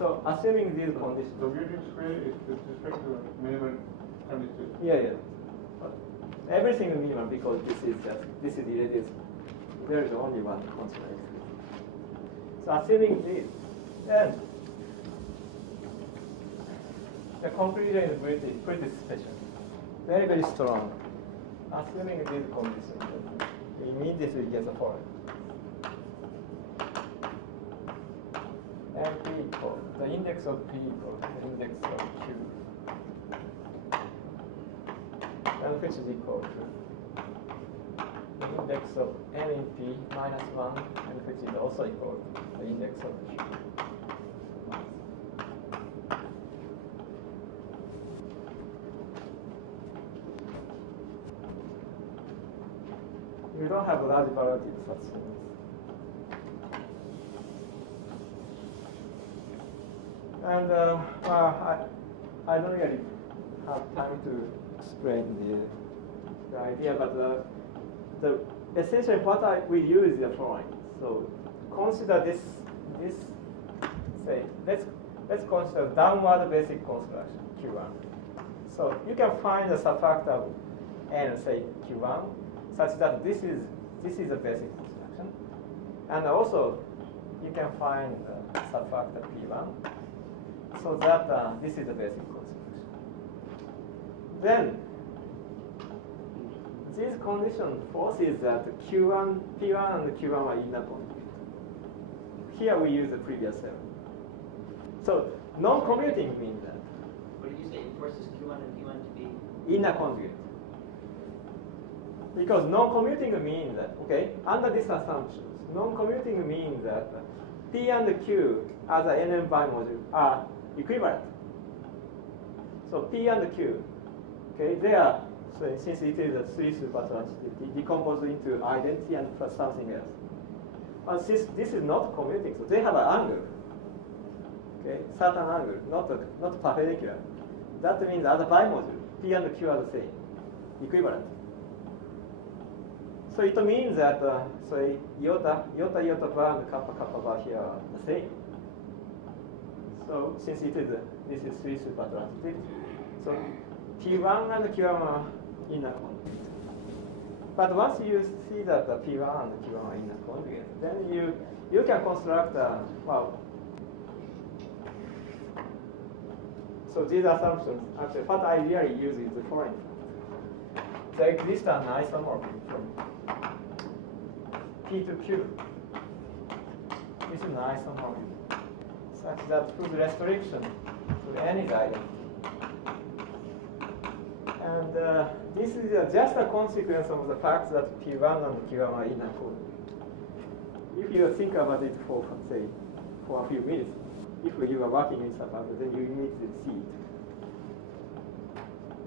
So assuming these conditions. The commuting square is with respect to minimum condition. Yeah. But everything is minimal because this is irreducible. There is only one constant. So assuming this, then the conclusion is pretty special. Very, very strong. Assuming these conditions, we immediately get the following. And P equals, the index of P equals the index of Q. And which is equal to the index of N in P minus 1, and which is also equal to the index of Q. You don't have a large variety of such things. And I don't really have time to explain the idea, but essentially what we use is the following. So consider this say let's consider downward basic construction Q1. So you can find the subfactor N, say Q1, such that this is a basic construction, and also you can find the subfactor P1, so that this is a basic construction. Then this condition forces that Q1, P1 and Q1 are inner conjugate. Here we use the previous theorem. So non-commuting means that. What did you say? It forces Q1 and P1 to be inner conjugate. Because non-commuting means that, okay, under these assumptions, non-commuting means that P and Q as an NM bimodule are equivalent. So P and Q, okay, they are, so since it is a three supertransitivity, decomposed into identity and plus something else. And since this is not commuting, so they have an angle. Okay, certain angle, not perpendicular. That means at the bimodule, P and Q are the same, equivalent. So it means that so iota bar and kappa bar here are the same. So since this is 3 supertransitive, so P1 and Q1 are inner conjugate. But once you see that the P1 and Q1 are inner conjugate, then you can construct well. So these assumptions, actually, what I really use is the following. There exists an isomorphism from P to Q. This is an isomorphism such that through the restriction to N is identity. And this is just a consequence of the fact that P1 and Q1 are inner conjugate. If you think about it for, say, for a few minutes, if you are working in Sapphire, then you immediately see it.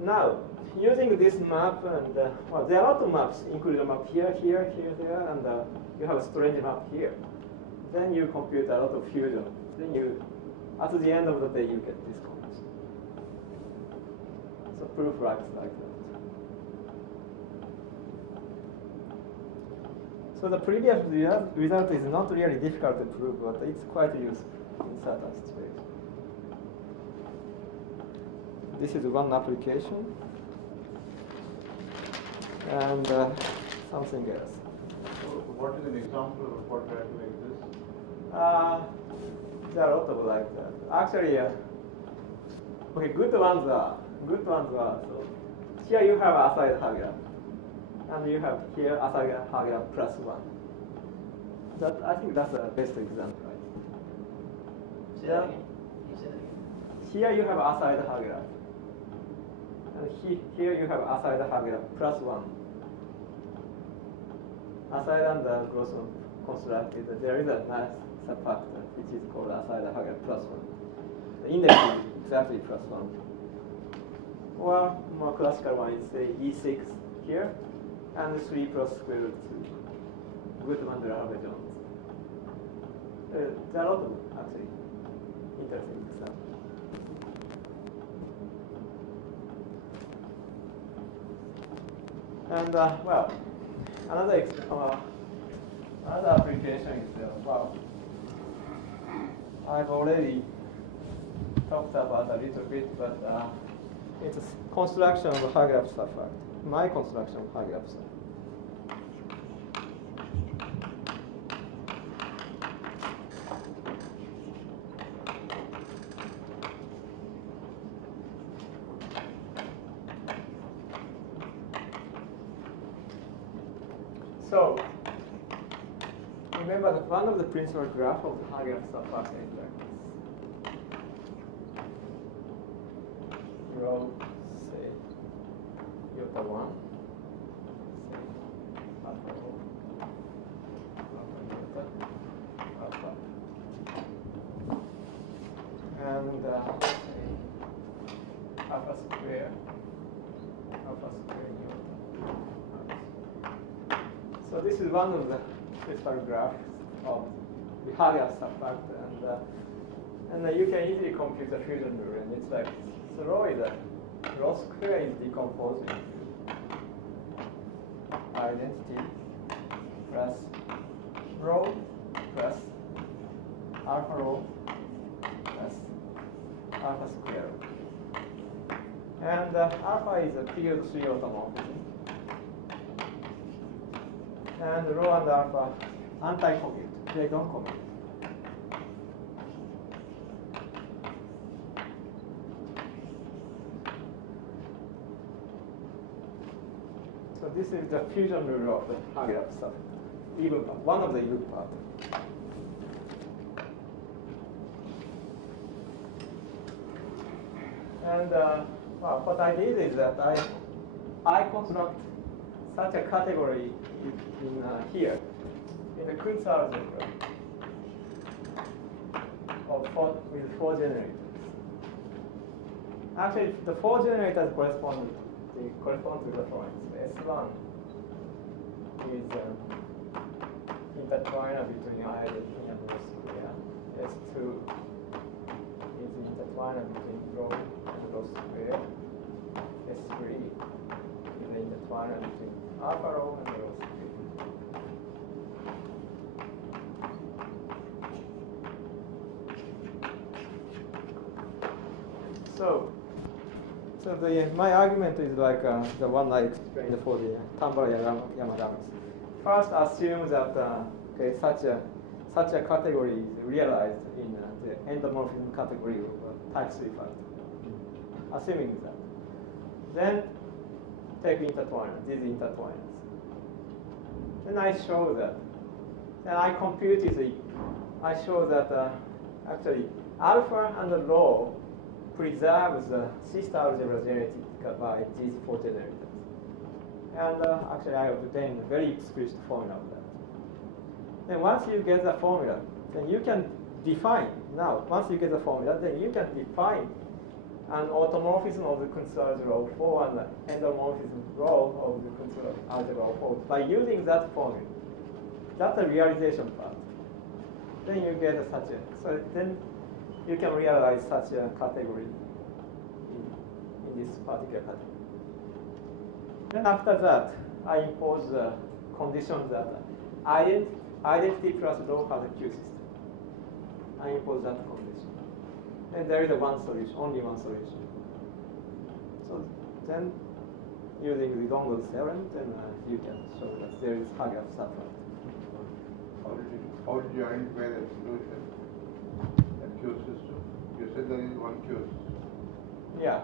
Now, using this map, and well, there are a lot of maps, including a map here, there, and you have a strange map here. Then you compute a lot of fusion. Then you, at the end of the day, you get this concept. So proof works like that. So the previous result is not really difficult to prove, but it's quite useful in certain situations. This is one application, and something else. So what is an example of what that like this? There are a lot of like that. Actually, okay, good ones are. So here you have aside Hagira, and you have here aside Hagira plus 1. That I think that's the best example. Say that again. You say that again. Here you have aside Hagira, and here you have aside Hagira plus 1. Aside and the Grossman constructed, there is a nice subfactor which is called aside Hagira plus 1. The index is exactly plus 1. Or more classical one is say E6 here, and 3 plus square root 2. Goodman de Jones. There are a lot of actually interesting examples. And well, another application is well, I've already talked about a little bit, but it's a construction of a Hagira subfactor. My construction of Hagira subfactor. So, remember that one of the principal graph of the Hagira subfactor is like this. Rho, say, iota 1, say, alpha rho, alpha iota, alpha. And say, alpha square iota. So this is one of the principal graphs of the Hagira subfactor, and you can easily compute the fusion rule, and it's like so rho square is decomposing identity plus rho plus alpha rho plus alpha square, and alpha is a period 3 automorphism. And rho and alpha anti-commute. They don't commute. So this is the fusion rule of the Hagira stuff. Even part, one of the even part. And well, what I did is that I construct such a category in here, in the Kunz algebra with 4 generators. Actually, the 4 generators correspond to the following. S1 is intertwiner between identity and rho square. S2 intertwiner between rho and rho squared. S3 is the intertwiner between alpha rho and rho squared. So my argument is like the one I explained for the Tambara-Yamada. First, assume that such a category is realized in the endomorphism category of type 3 factor. Assuming that. Then take intertwiners, these intertwiners. Then I show that. Then I computed I show that actually alpha and rho preserves the sister algebra genetic by these four generators. And actually I obtained a very explicit formula of that. Then once you get the formula, then you can define, now once you get the formula, then you can define an automorphism of the Kuntz algebra of 4 and an endomorphism rho of the Kuntz algebra of 4 by using that formula. That's the realization part. Then you get such a, so then you can realize such a category in this particular category. Then after that, I impose the condition that identity plus rho has a Q system. I impose that condition. And there is one solution, only one solution. So then, using the Longo's theorem, then you can show that there is Hager subplot. How did you identify that solution? That Q system? You said there is one Q system. Yeah.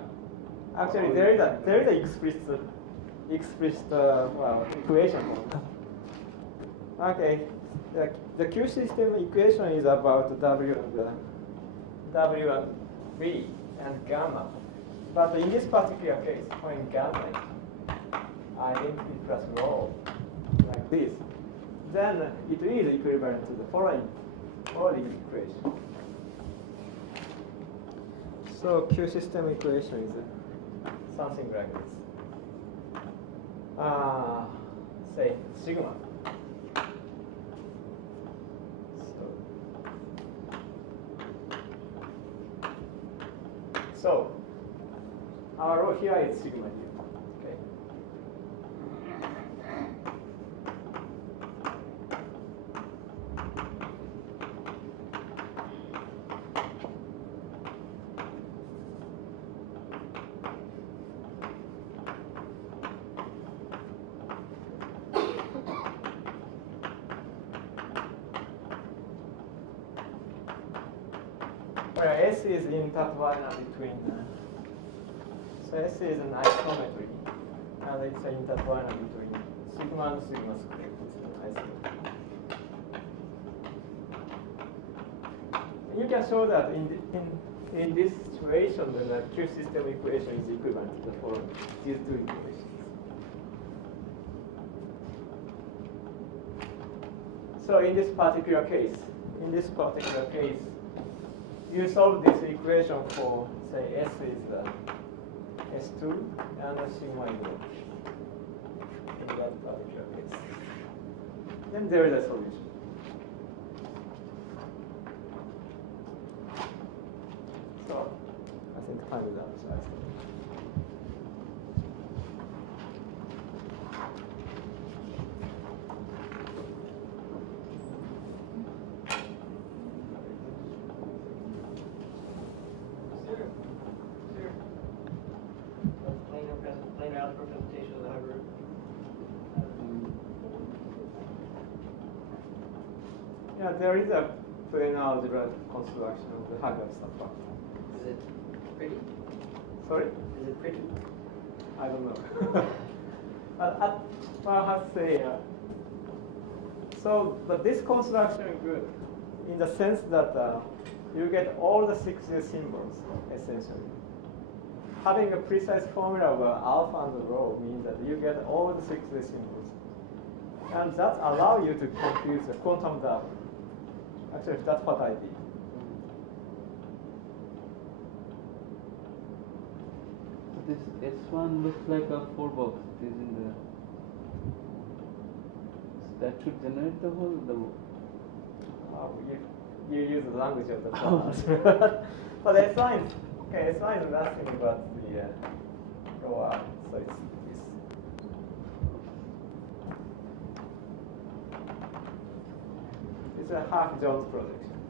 Actually, there is a explicit equation for that. Okay. The Q system equation is about W and V and gamma. But in this particular case, when gamma is identity plus rho, like this, then it is equivalent to the following equation. So Q system equation is something like this. Say sigma. So our rho here is sigma here. Okay. Where S is intertwiner between, so S is an isometry, and it's an intertwiner between sigma and sigma squared. It's an isometry. You can show that in this situation, the Q system equation is equivalent to the following, these two equations. So in this particular case, you solve this equation for, say, S is S2 and sigma is 1 in that particular case. Then there is a solution. So I think time is up. So I stop. Planar algebra presentation of the Haber. Yeah, there is a planar algebra construction of the Hager subfactor. Is it pretty? Sorry? Is it pretty? I don't know. But I have to say, but this construction is good in the sense that you get all the 6 symbols, essentially. Having a precise formula of alpha and rho means that you get all the 6 symbols. And that allows you to compute the quantum data. Actually, that's what I did. This S1 looks like a 4 box. It is in the. That should generate the whole. You use the language of the class. But S1 is Okay, so I'm asking about the OR. So it's this. It's a half Jones projection.